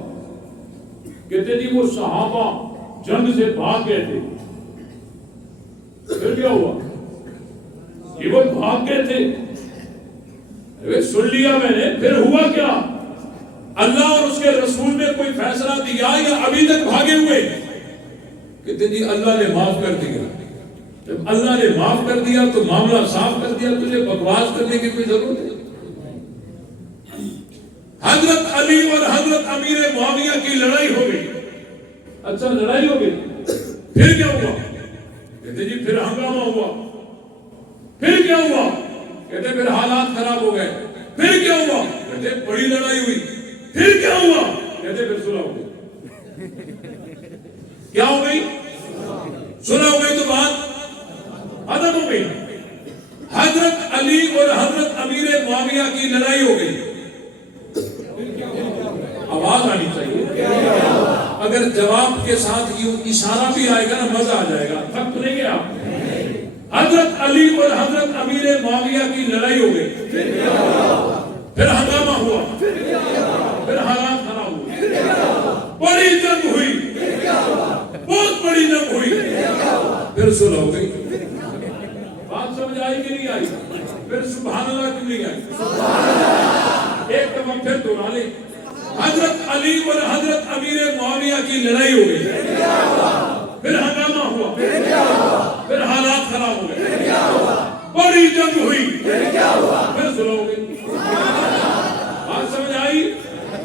کہتے جی وہ صحابہ جنگ سے بھاگ گئے تھے. پھر کیا ہوا؟ یہ وہ بھاگ گئے تھے. سن لیا میں نے، پھر ہوا کیا؟ اللہ اور اس کے رسول نے کوئی فیصلہ دیا یا ابھی تک بھاگے ہوئے؟ کہتے جی اللہ نے معاف کر دیا. جب اللہ نے معاف کر دیا تو معاملہ صاف کر دیا، تجھے بکواس کرنے کی کوئی ضرورت نہیں. حضرت علی اور حضرت امیر معاویہ کی لڑائی ہو گئی. اچھا لڑائی ہو گئی، پھر کیا ہوا؟ کہتے جی پھر ہنگامہ ہوا. پھر کیا ہوا؟ کہتے پھر حالات خراب ہو گئے. پھر کیا ہوا؟ کہتے بڑی لڑائی ہوئی. پھر کیا ہوا؟ کہتے پھر صلح ہو گئی. کیا ہو گئی؟ صلح ہو گئی تو بات ختم ہو گئی. حضرت علی اور حضرت امیر معاویہ کی لڑائی ہو گئی. آواز آنی چاہیے. اگر جواب کے ساتھ یہ اشارہ بھی آئے گا نا مزہ آ جائے گا. تھک تو نہیں گیا. حضرت علی اور حضرت امیر معاویہ کی لڑائی ہو گئی. پھر ہنگامہ ہوا. پھر حالات خراب ہوئے. بڑی جنگ ہوئی. بہت بڑی جنگ ہوئی. پھر صلح ہو گئی. بات سمجھ آئی کہ نہیں آئی؟ پھر سبحان اللہ کیوں نہیں آئی؟ ایک دفعہ پھر دوہرا لیں. حضرت علی اور حضرت امیر معاویہ کی لڑائی ہو گئی. پھر ہنگامہ ہوا. پھر حالات خراب ہو گئے. بڑی جنگ ہوئی. پھر صلح ہو گئی. بات سمجھ آئی؟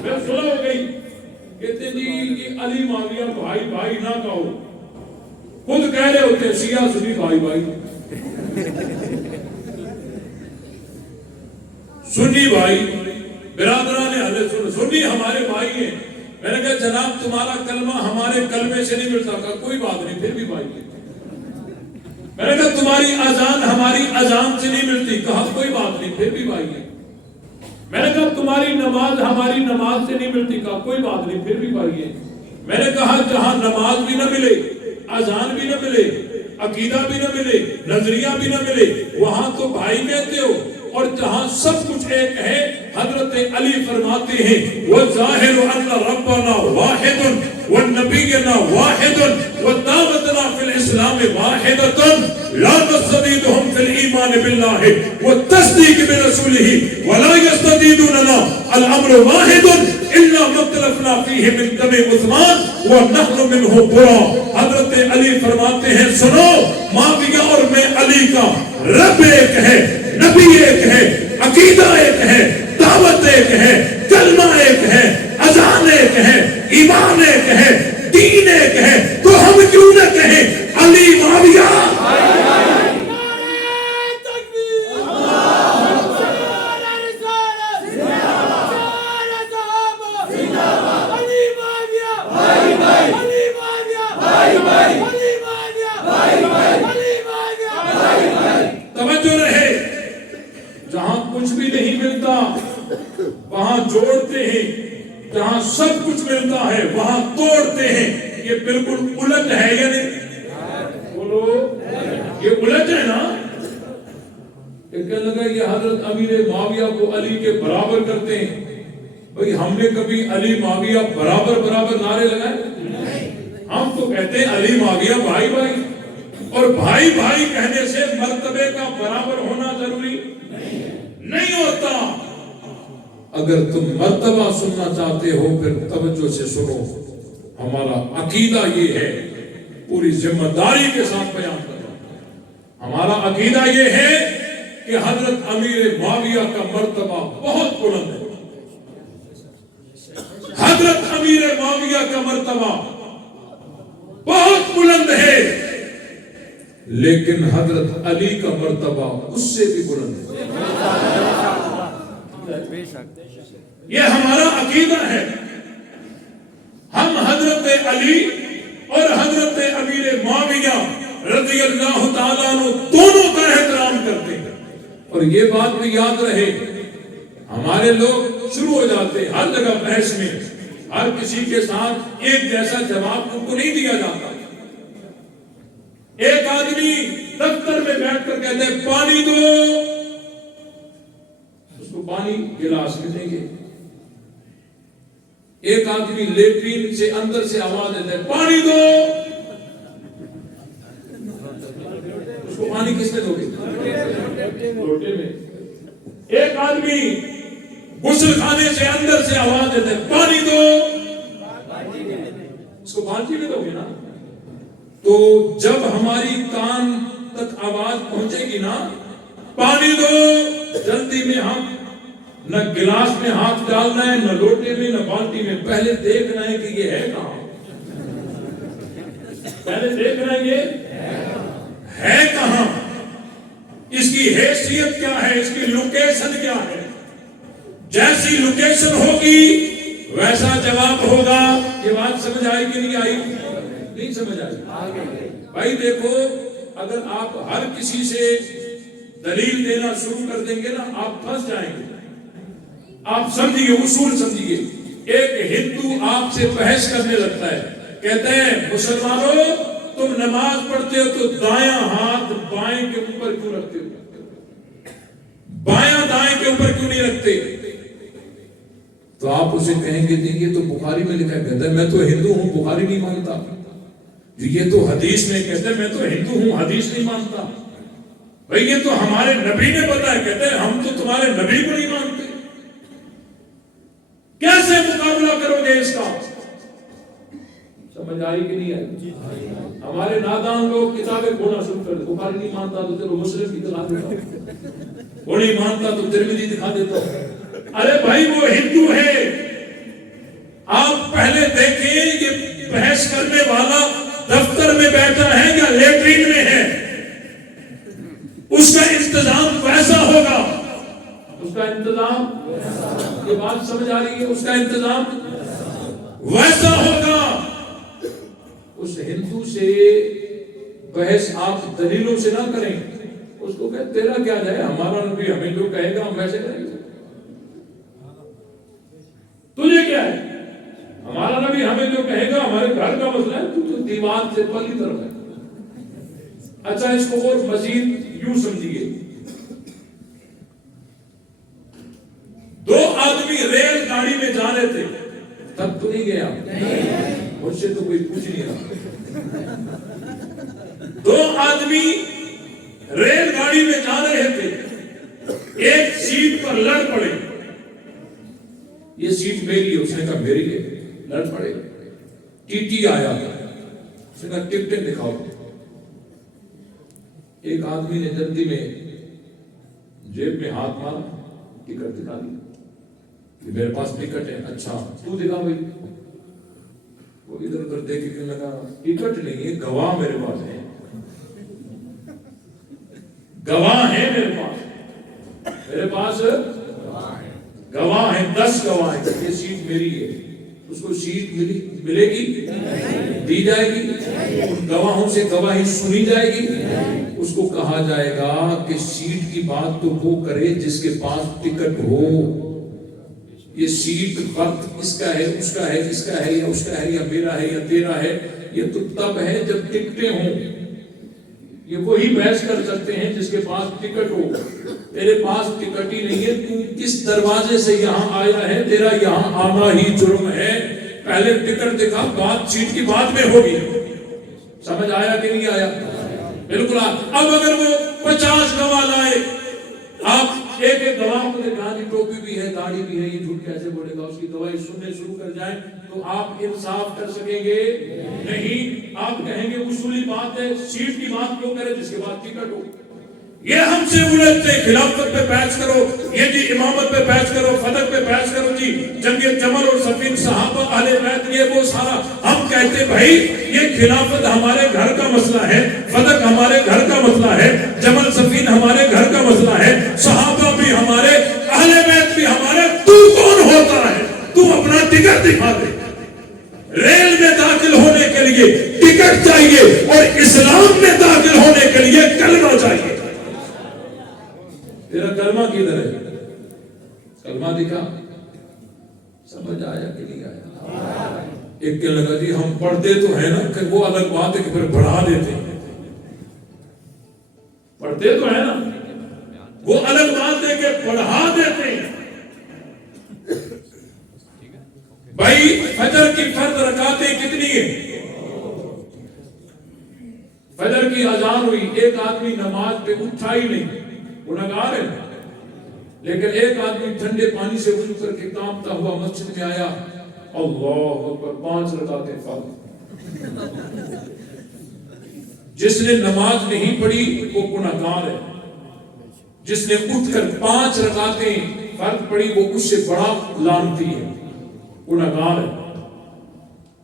پھر صلح ہو گئی. کہتے جی کہ علی معاویہ بھائی بھائی نہ کہو. خود کہہ رہے ہوتے شیعہ سنی بھائی بھائی. سنی بھائی برادران اہل سنت سنی ہمارے بھائی ہیں. میں نے کہا جناب تمہارا کلمہ ہمارے کلمے سے نہیں ملتا. کہا کوئی بات نہیں پھر بھی بھائی ہیں. میں نے کہا تمہاری اذان ہماری اذان سے نہیں ملتی. کہا کوئی بات نہیں پھر بھی بھائی ہیں. میں نے کہا تمہاری نماز ہماری نماز سے نہیں ملتی. کہا کوئی بات نہیں پھر بھی بھائی ہیں. میں نے کہا جہاں نماز بھی نہ ملے, اذان بھی نہ ملے, عقیدہ بھی نہ ملے, نظریہ بھی نہ ملے, وہاں تو بھائی کہتے ہو. اور جہاں سب کچھ ایک ہے, حضرت علی فرماتے ہیں وَظَاهِرُ أَنَّ رَبَّنَا وَاحِدٌ وَالنَّبِيُّنَا وَاحِدٌ وَدَعْوَتُنَا فِي الْإِسْلَامِ وَاحِدَةٌ لَا نَسْتَزِيدُهُمْ فِي الْإِيمَانِ بِاللَّهِ وَالتَّصْدِيقِ بِرَسُولِهِ وَلَا يَسْتَزِيدُونَنَا الْأَمْرُ وَاحِدٌ إِلَّا مَا اخْتَلَفْنَا فِيهِ مِنْ دَمِ عُثْمَانَ وَنَحْنُ مِنْهُ بُرَاءٌ. حضرت علی فرماتے ہیں سنو, معاویہ اور میں علی کا رب ایک ہے, نبی ایک ہے, عقیدہ ایک ہے, دعوت ایک ہے, کلمہ ایک ہے, اذان ایک ہے, ایمان ایک ہے, دین ایک ہے. تو ہم کیوں نہ کہیں علی معاویہ. توجہ رہے, جہاں کچھ بھی نہیں ملتا وہاں جوڑتے ہیں, جہاں سب کچھ ملتا ہے وہاں توڑتے ہیں. یہ بالکل الٹ ہے یا نہیں؟ بولو یہ الٹ ہے نا. کہنے لگا یہ حضرت امیر معاویہ کو علی کے برابر کرتے ہیں. بھئی ہم نے کبھی علی معاویہ برابر برابر نعرے لگائے؟ ہم تو کہتے ہیں علی معاویہ بھائی بھائی, اور بھائی بھائی کہنے سے مرتبے کا برابر ہونا ضروری نہیں ہوتا. اگر تم مرتبہ سننا چاہتے ہو پھر توجہ سے سنو. ہمارا عقیدہ یہ ہے, پوری ذمہ داری کے ساتھ بیان کرنا. ہمارا عقیدہ یہ ہے کہ حضرت امیر معاویہ کا مرتبہ بہت بلند ہے. حضرت امیر معاویہ کا مرتبہ بہت بلند ہے, لیکن حضرت علی کا مرتبہ اس سے بھی بلند ہے. یہ ہمارا عقیدہ ہے. ہم حضرت علی اور حضرت امیر معاویہ رضی اللہ تعالیٰ عنہ دونوں کا احترام کرتے ہیں. اور یہ بات بھی یاد رہے, ہمارے لوگ شروع ہو جاتے ہیں ہر جگہ بحث میں, ہر کسی کے ساتھ ایک جیسا جواب ان کو نہیں دیا جاتا. ایک آدمی دفتر میں بیٹھ کر کہتے ہیں پانی دو, اس کو پانی گلاس میں دیں گے. ایک آدمی لیٹرین سے اندر سے آواز دیتا ہے پانی دو, اس کو پانی کس میں دو گے؟ لوٹے میں. ایک آدمی غسل خانے سے اندر سے آواز دیتا ہے پانی دو, اس کو بالٹی میں دو گے نا. تو جب ہماری کان تک آواز پہنچے گی نا پانی دو, جلدی میں ہم نہ گلاس میں ہاتھ ڈالنا ہے, نہ لوٹے میں, نہ بالٹی میں. پہلے دیکھنا ہے کہ یہ ہے کہاں. پہلے دیکھنا ہے یہ ہے کہاں. اس کی حیثیت کیا ہے، اس کی لوکیشن کیا ہے. جیسی لوکیشن ہوگی ویسا جواب ہوگا. یہ بات سمجھ آئی کہ نہیں آئی؟ نہیں سمجھ آئی. بھائی دیکھو، اگر آپ ہر کسی سے دلیل دینا شروع کر دیں گے نا، آپ پھنس جائیں گے. آپ سمجھیے، اصول سمجھیے. ایک ہندو آپ سے بحث کرنے لگتا ہے، کہتے ہیں مسلمانوں تم نماز پڑھتے ہو تو دایاں ہاتھ بائیں کے اوپر کیوں رکھتے ہو؟ بایاں دائیں کے اوپر کیوں نہیں رکھتے؟ تو آپ اسے کہیں گے یہ تو بخاری میں لکھا ہے. کہتا ہے میں تو ہندو ہوں، بخاری نہیں مانتا. یہ تو حدیث میں کہتے ہیں میں تو ہندو ہوں، حدیث نہیں مانتا. بھئی یہ تو ہمارے نبی نے بتایا. کہتے ہیں ہم تو تمہارے نبی کو نہیں مانتے. کیسے مقابلہ کرو گے اس کا؟ سمجھ آئی کہ نہیں آئی؟ ہمارے نادان لوگ کتابیں کھونا شروع کر دیں. بخاری نہیں مانتا تو چلو مسلم کی دکھا دیتا ہوں، وہ نہیں مانتا تو ترمذی دکھا دیتا ہوں. ارے بھائی وہ ہندو ہے. آپ پہلے دیکھیں یہ بحث کرنے والا دفتر میں بیٹھا ہے یا لیٹرین میں ہے. اس کا انتظام ویسا ہوگا. اس کا انتظام، یہ بات سمجھ آ رہی ہے؟ اس کا انتظام ویسا ہوگا. اس ہندو سے بحث آپ دلیلوں سے نہ کریں. اس کو کہ تیرا کیا جائے، ہمارا نبی ہمیں جو کہے گا ہم ویسے کریں گے. تجھے کیا ہے، ہمارا نبی ہمیں جو کہے گا، ہمارے گھر کا مسئلہ ہے، تو دیوار سے پلی طرف ہے. اچھا اس کو اور مزید یوں سمجھیے. دو آدمی ریل گاڑی میں جا رہے تھے. تب تو نہیں گیا، مجھ سے تو کوئی پوچھ نہیں رہا. دو آدمی ریل گاڑی میں جا رہے تھے. ایک سیٹ پر لڑ پڑے. یہ سیٹ میری ہے، اس نے کہا میری ہے. لڑ پڑے. ٹی ٹی آیا، اس نے کہا ٹکٹیں دکھاؤ. ایک آدمی نے جلدی میں جیب میں ہاتھ مارا، ٹکٹ دکھا دی کہ میرے پاس ٹکٹ ہے. اچھا تو دکھا بھائی. وہ ادھر ادھر دیکھ کے لگا ٹکٹ نہیں ہے، گواہ میرے پاس ہے. گواہ ہے میرے پاس، میرے پاس گواہ ہے، 10 گواہ ہیں. یہ سیٹ میری ہے. اس کو سیٹ ملے گی، دی جائے گی. ان گواہوں سے گواہی سنی جائے گی. اس کو کہا جائے گا کہ سیٹ کی بات تو وہ کرے جس کے پاس ٹکٹ ہو. یہ سیٹ وقت اس کا ہے، اس کا ہے، اس کا ہے یا اس کا ہے یا میرا ہے یا تیرا ہے، یہ تو تب ہے جب ٹکٹیں ہوں. یہ وہی بحث کر سکتے ہیں جس کے پاس ٹکٹ ہو. تیرے پاس ٹکٹ ہی نہیں ہے، تو کس دروازے سے یہاں آیا ہے؟ تیرا یہاں آنا ہی جرم ہے. پہلے ٹکٹ دکھا، بات سیٹ کی بات میں ہوگی. سمجھ آیا کہ نہیں آیا؟ بالکل. اب اگر وہ 50 گواہ لائے، آپ ایک ایک گواہ کو دیکھا جی ٹوپی بھی ہے، داڑھی بھی ہے، یہ جھوٹ کیسے بولے گا، اس کی گواہی سننے شروع کر جائیں تو آپ انصاف کر سکیں گے نہیں. آپ کہیں گے اصولی بات ہے، سیٹ کی بات کیوں کرے جس کے بعد ٹکٹ ہو. یہ ہم سے الجھتے، خلافت پہ بحث کرو، یہ جی امامت پہ بحث کرو، فتح پہ بحث کرو، جی جنگ جمل اور صفین، صحابہ، اہل بیت، یہ وہ سارا. ہم کہتے بھائی یہ خلافت ہمارے گھر کا مسئلہ ہے، فتح ہمارے گھر کا مسئلہ ہے، جمل صفین ہمارے گھر کا مسئلہ ہے، صحابہ بھی ہمارے، اہل بیت بھی ہمارے. تو کون ہوتا ہے؟ تو اپنا ٹکٹ دکھا دے. ریل میں داخل ہونے کے لیے ٹکٹ چاہیے اور اسلام میں داخل ہونے کے لیے کلمہ چاہیے. تیرا کلمہ کدھر ہے؟ کلمہ دکھا. سمجھ آیا کہ نہیں آیا؟ ایک کے لگا جی ہم پڑھتے تو ہیں نا، کہ وہ الگ بات ہے کہ پھر بڑھا دیتے ہیں. پڑھتے تو ہیں نا، وہ الگ بات ہے کہ بڑھا دیتے ہیں. بھائی فجر کی فرض رکعتیں کتنی ہیں؟ فجر کی اذان ہوئی، ایک آدمی نماز پہ اٹھا ہی نہیں، گنہگار ہے. لیکن ایک آدمی ٹھنڈے پانی سے وضو کر کے کانپتا ہوا مسجد میں آیا، اللہ اکبر، 5 رکعتیں فرض. جس نے نماز نہیں پڑھی وہ گنہگار ہے. جس نے اٹھ کر 5 رکعتیں فرض پڑھی وہ اس سے بڑا لعنتی ہے، گنہگار ہے.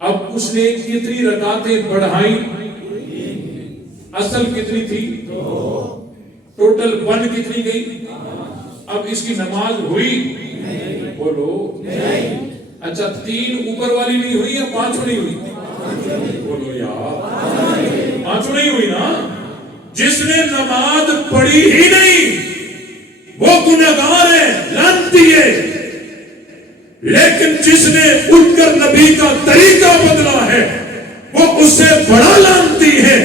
اب اس نے کتنی رکعتیں بڑھائیں؟ اصل کتنی تھی؟ ٹوٹل 1 کتنی گئی؟ اب اس کی نماز ہوئی؟ بولو اچھا 3 اوپر والی نہیں ہوئی یا 5 نہیں ہوئی؟ بولو یار 5 نہیں ہوئی نا. جس نے نماز پڑھی ہی نہیں وہ گنہگار ہے، لعنتی ہے. لیکن جس نے اٹھ کر نبی کا طریقہ بدلا ہے وہ اس سے بڑا لعنتی ہے.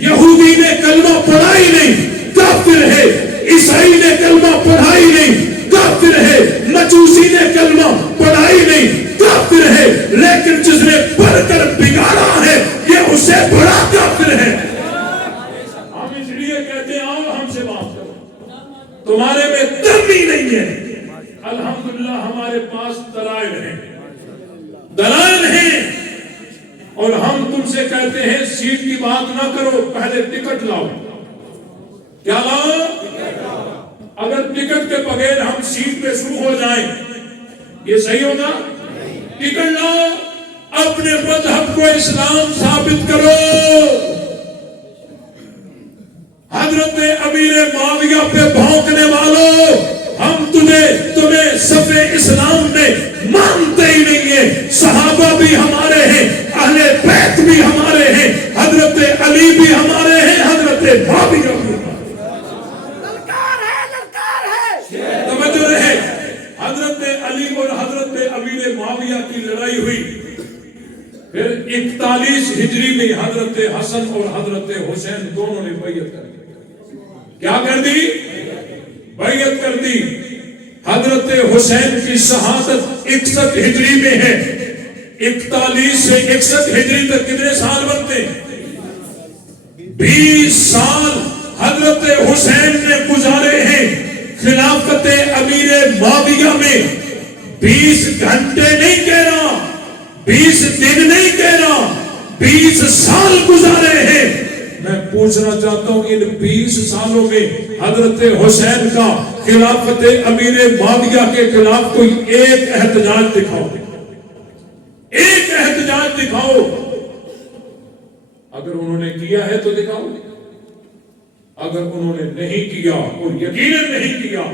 یہودی نے کلمہ پڑھا ہی نہیں، کافر ہے. عیسائی نے کلمہ پڑھا ہی نہیں، کافر ہے. مجوسی نے کلمہ پڑھا ہی نہیں، کافر ہے. لیکن جس نے پڑھ کر بگاڑا ہے یہ اس سے بڑا کافر ہے. ہم اس لیے کہتے ہیں آؤ ہم سے بات کرو، تمہارے میں دم ہی نہیں ہے. الحمدللہ ہمارے پاس دلائل ہیں اور ہم تم سے کہتے ہیں سیٹ کی بات نہ کرو، پہلے ٹکٹ لاؤ. کیا لاؤ؟ اگر ٹکٹ کے بغیر ہم سیٹ پہ شروع ہو جائیں یہ صحیح ہوگا؟ ٹکٹ لاؤ، اپنے مذہب کو اسلام ثابت کرو. حضرت امیر معاویہ پہ بھونکنے والوں، ہم تمہیں صف اسلام میں مانتے ہی نہیں ہیں. صحابہ بھی ہمارے ہیں، اہل بیت بھی ہمارے ہیں، حضرت علی بھی ہمارے ہیں، حضرت معاویہ بھی ہمارے ہیں. للکار ہے توجہ رہے. حضرت علی اور حضرت امیر معاویہ کی لڑائی ہوئی. پھر 41 ہجری میں حضرت حسن اور حضرت حسین دونوں نے بیعت کر دی. کیا کر دی؟ بیعت کر دی. حضرت حسین کی شہادت 61 ہجری میں ہے. 41 سے 61 ہجری تک کتنے سال بنتے ہیں؟ 20 سال حضرت حسین نے گزارے ہیں خلافت امیر معاویہ میں. 20 گھنٹے نہیں کہہ رہا، 20 دن نہیں کہہ رہا، 20 سال گزارے ہیں. میں پوچھنا چاہتا ہوں ان 20 سالوں میں حضرت حسین کا خلافت امیر معاویہ کے خلاف کوئی ایک احتجاج دکھاؤ، ایک احتجاج دکھاؤ. اگر انہوں نے کیا ہے تو دکھاؤ، اگر انہوں نے نہیں کیا اور یقیناً نہیں کیا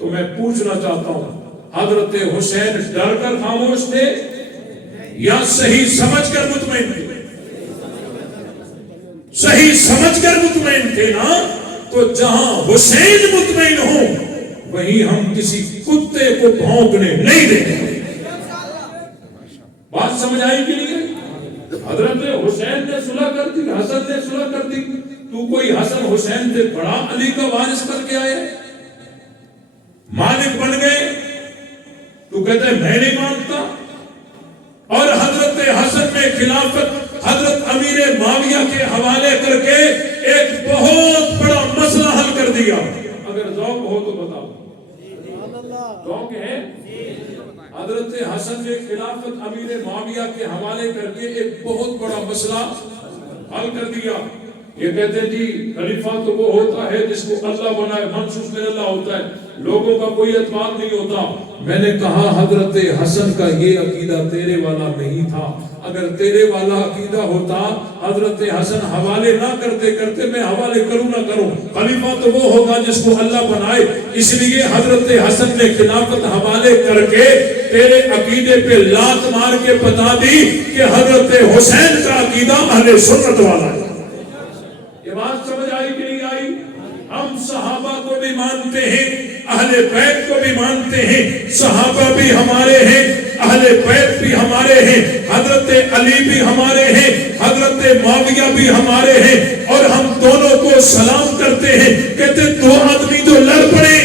تو میں پوچھنا چاہتا ہوں حضرت حسین ڈر کر خاموش تھے یا صحیح سمجھ کر مطمئن تھے؟ صحیح سمجھ کر مطمئن تھے نا. تو جہاں حسین مطمئن ہوں وہیں ہم کسی کتے کو بھونکنے نہیں دیں گے. بات سمجھ آئی کہ نہیں؟ حضرت حسین نے صلح کر دی، حسن نے صلح کر دی. تو کوئی حسن حسین سے بڑا علی کا وارث کر کے آئے، مالک بن گئے. تو کہتے ہیں میں نہیں مانتا. اور حضرت حسن نے خلافت حضرت امیر معاویہ کے حوالے کر کے ایک بہت بڑا مسئلہ حل کر دیا. اگر ذوق ہو تو بتاؤ، ذوق ہے؟ حضرت حسن نے خلافت امیر معاویہ کے حوالے کر کے ایک بہت بڑا مسئلہ حل کر دیا. یہ کہتے ہیں جی خلیفہ تو وہ ہوتا ہے جس کو اللہ بنائے، منصوص من اللہ ہوتا ہے، لوگوں کا کوئی اعتبار نہیں ہوتا. میں نے کہا حضرت حسن کا یہ عقیدہ تیرے والا نہیں تھا. اگر تیرے والا عقیدہ ہوتا حضرت حسن حوالے نہ کرتے کرتے میں حوالے کروں نہ کروں، خلیفہ تو وہ ہوگا جس کو اللہ بنائے. اس لیے حضرت حسن نے خلافت حوالے کر کے تیرے عقیدے پہ لات مار کے بتا دی کہ حضرت حسین کا عقیدہ اہل سنت والا ہے. یہ بات سمجھ آئی کہ نہیں آئی؟ ہم صحابہ کو بھی مانتے ہیں، اہل بیت کو بھی مانتے ہیں. صحابہ بھی ہمارے ہیں، اہل بیت بھی ہمارے ہیں، حضرت علی بھی ہمارے ہیں، حضرت معاویہ بھی ہمارے ہیں. اور ہم دونوں کو سلام کرتے ہیں. کہتے دو آدمی جو لڑ پڑے،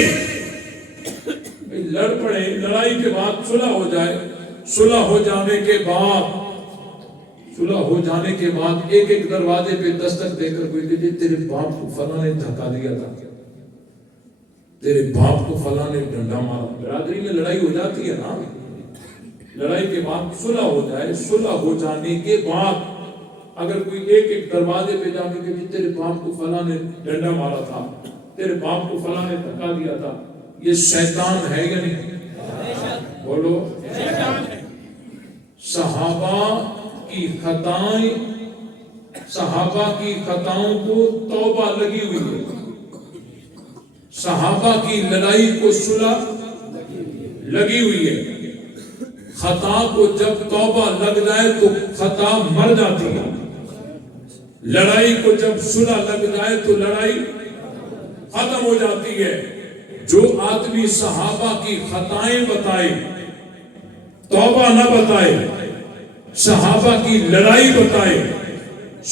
لڑائی کے بعد صلح ہو جائے، صلح ہو جانے کے بعد ایک ایک دروازے پہ دستک دے کر کوئی کہ تیرے باپ کو فلاں نے دھکا دیا تھا، تیرے باپ کو فلاں نے ڈنڈا مارا. برادری میں لڑائی ہو جاتی ہے نا. لڑائی کے بعد صلح ہو جائے، صلح ہو جانے کے بعد اگر کوئی ایک ایک دروازے پہ جا کے کہ تیرے باپ کو فلاں نے ڈنڈا مارا تھا، تیرے باپ کو فلاں نے دھکا دیا تھا، یہ شیطان ہے یا نہیں؟ بولو. صحابہ کی خطاؤں کو توبہ لگی ہوئی ہے. صحابہ کی لڑائی کو صلح لگی ہوئی ہے. خطا کو جب توبہ لگ جائے تو خطا مر جاتی ہے. لڑائی کو جب صلح لگ جائے تو لڑائی ختم ہو جاتی ہے. جو آدمی صحابہ کی خطائیں بتائے, توبہ نہ بتائے, صحابہ کی لڑائی بتائے,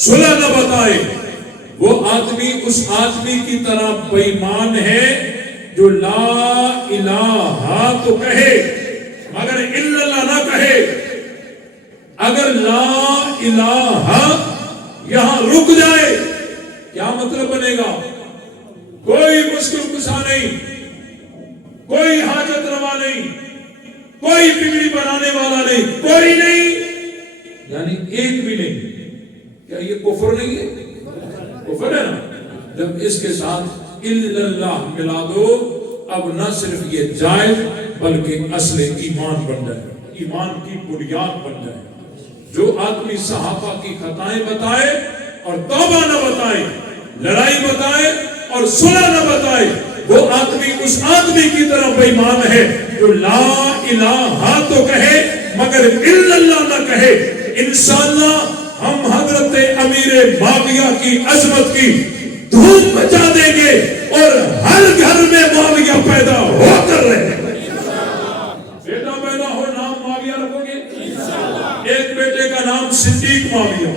صلح نہ بتائے, وہ آدمی اس آدمی کی طرح بے ایمان ہے جو لا الہ تو کہے مگر الا اللہ نہ کہے. اگر لا الہ یہاں رک جائے کیا مطلب بنے گا؟ کوئی مشکل کشا نہیں, کوئی حاجت روا نہیں, کوئی بگڑی بنانے والا نہیں, کوئی نہیں, یعنی ایک بھی نہیں. کیا یہ کفر نہیں ہے؟ کفر ہے نا. جب اس کے ساتھ الا اللہ ملا دو, اب نہ صرف یہ جائز بلکہ اصل ایمان بن جائے, ایمان کی بنیاد بن جائے. جو آدمی صحابہ کی خطائیں بتائے اور توبہ نہ بتائے, لڑائی بتائے اور صلح نہ بتائے, وہ آدمی اس آدمی کی طرح بے ایمان ہے جو لا الہ تو کہے مگر الا اللہ نہ کہے. انشاءاللہ ہم حضرت امیر معاویہ کی عظمت کی دھوم مچا دیں گے اور ہر گھر میں معاویہ پیدا ہو کر رہے ہیں. بیٹا پیدا ہو نام معاویہ رکھو گے. ایک بیٹے کا نام صدیق معاویہ,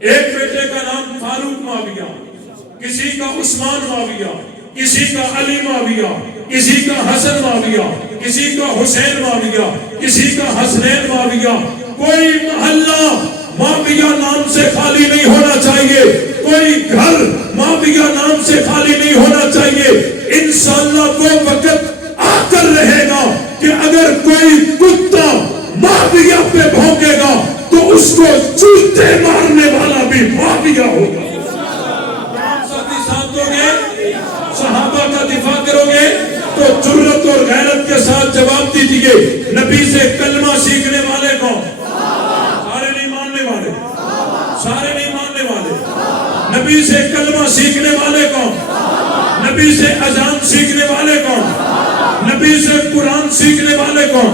ایک بیٹے کا نام فاروق معاویہ, کسی کا عثمان معاویہ, کسی کا علی معاویہ, کسی کا حسن معاویہ, کسی کا حسین معاویہ, کسی کا حسنین معاویہ. کوئی محلہ معاویہ نام سے خالی نہیں ہونا چاہیے, کوئی گھر معاویہ نام سے خالی نہیں ہونا چاہیے. انشاءاللہ وہ وقت آ کر رہے گا کہ اگر کوئی کتا معاویہ پہ بھونکے گا تو اس کو چوٹے مارنے والا بھی معاویہ ہوگا. صحابہ کا دفاع کرو گے تو جرت اور غیرت کے ساتھ جواب دیجئے, نبی سے کلمہ سیکھنے والے کون؟ سارے نہیں ماننے والے, سارے نہیں ماننے والے. نبی سے کلمہ سیکھنے والے کون؟ نبی سے اذان سیکھنے والے کون؟ نبی سے قرآن سیکھنے والے کون؟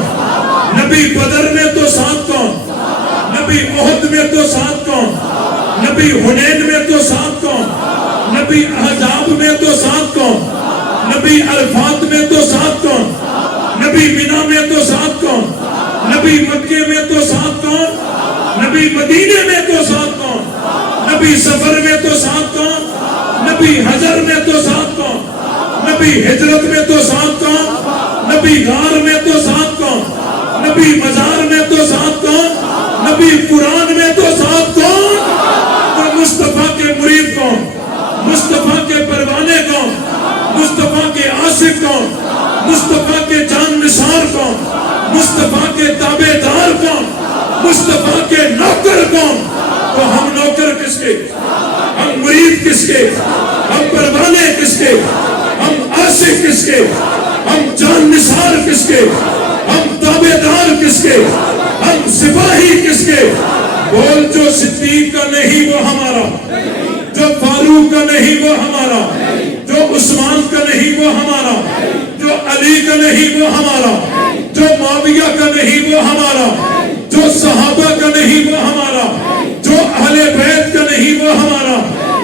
نبی بدر میں تو ساتھ کون؟ نبی احد میں تو ساتھ کون؟ نبی حنین میں تو ساتھ کون؟ نبی احزاب میں تو ساتھ کون؟ نبی عرفات میں تو ساتھ کون؟ نبی مینا میں تو ساتھ کون؟ نبی مکے میں تو ساتھ کون؟ نبی مدینے میں تو ساتھ کون؟ نبی سفر میں تو ساتھ کون؟ نبی حجر میں تو ساتھ کون؟ نبی ہجرت میں تو ساتھ کون؟ نبی غار میں تو ساتھ کون؟ نبی مزار میں تو ساتھ کون؟ نبی قرآن میں تو ساتھ کون؟ تو مصطفیٰ کے مرید کون؟ مصطفیٰ کے پروانے کون؟ مصطفیٰ کے عاشق کون؟ مصطفیٰ کے جان نثار کون؟ مصطفیٰ کے تابع دار کون؟ مصطفیٰ کے نوکر کون؟ تو ہم نوکر کس کے؟ ہم مرید کس کے؟ ہم پروانے کس کے؟ ہم عاشق کس کے؟ ہم جان نثار کس کے؟ ہم تابع دار کس کے؟ ہم سپاہی کس کے؟ بول جو صدیق کا نہیں وہ ہمارا, جو فاروق کا نہیں وہ ہمارا, جو عثمان کا نہیں وہ ہمارا, جو علی کا نہیں وہ ہمارا, جو معاویہ کا نہیں وہ ہمارا, جو صحابہ کا نہیں وہ ہمارا, جو اہل بیت کا نہیں وہ ہمارا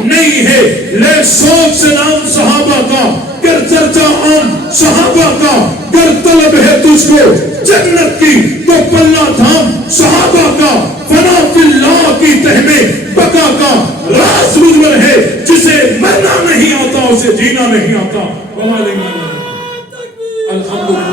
نہیں ہے. لے شوق سے نام صحابہ کا, کر چرچا عام صحابہ کا, گر طلب ہے تجھ کو جنت کی تو پلہ تھام صحابہ کا. فنا فی اللہ کی تہ میں بقا کا راز مجمر ہے, جسے مرنا نہیں آتا اسے جینا نہیں آتا. الحمدللہ.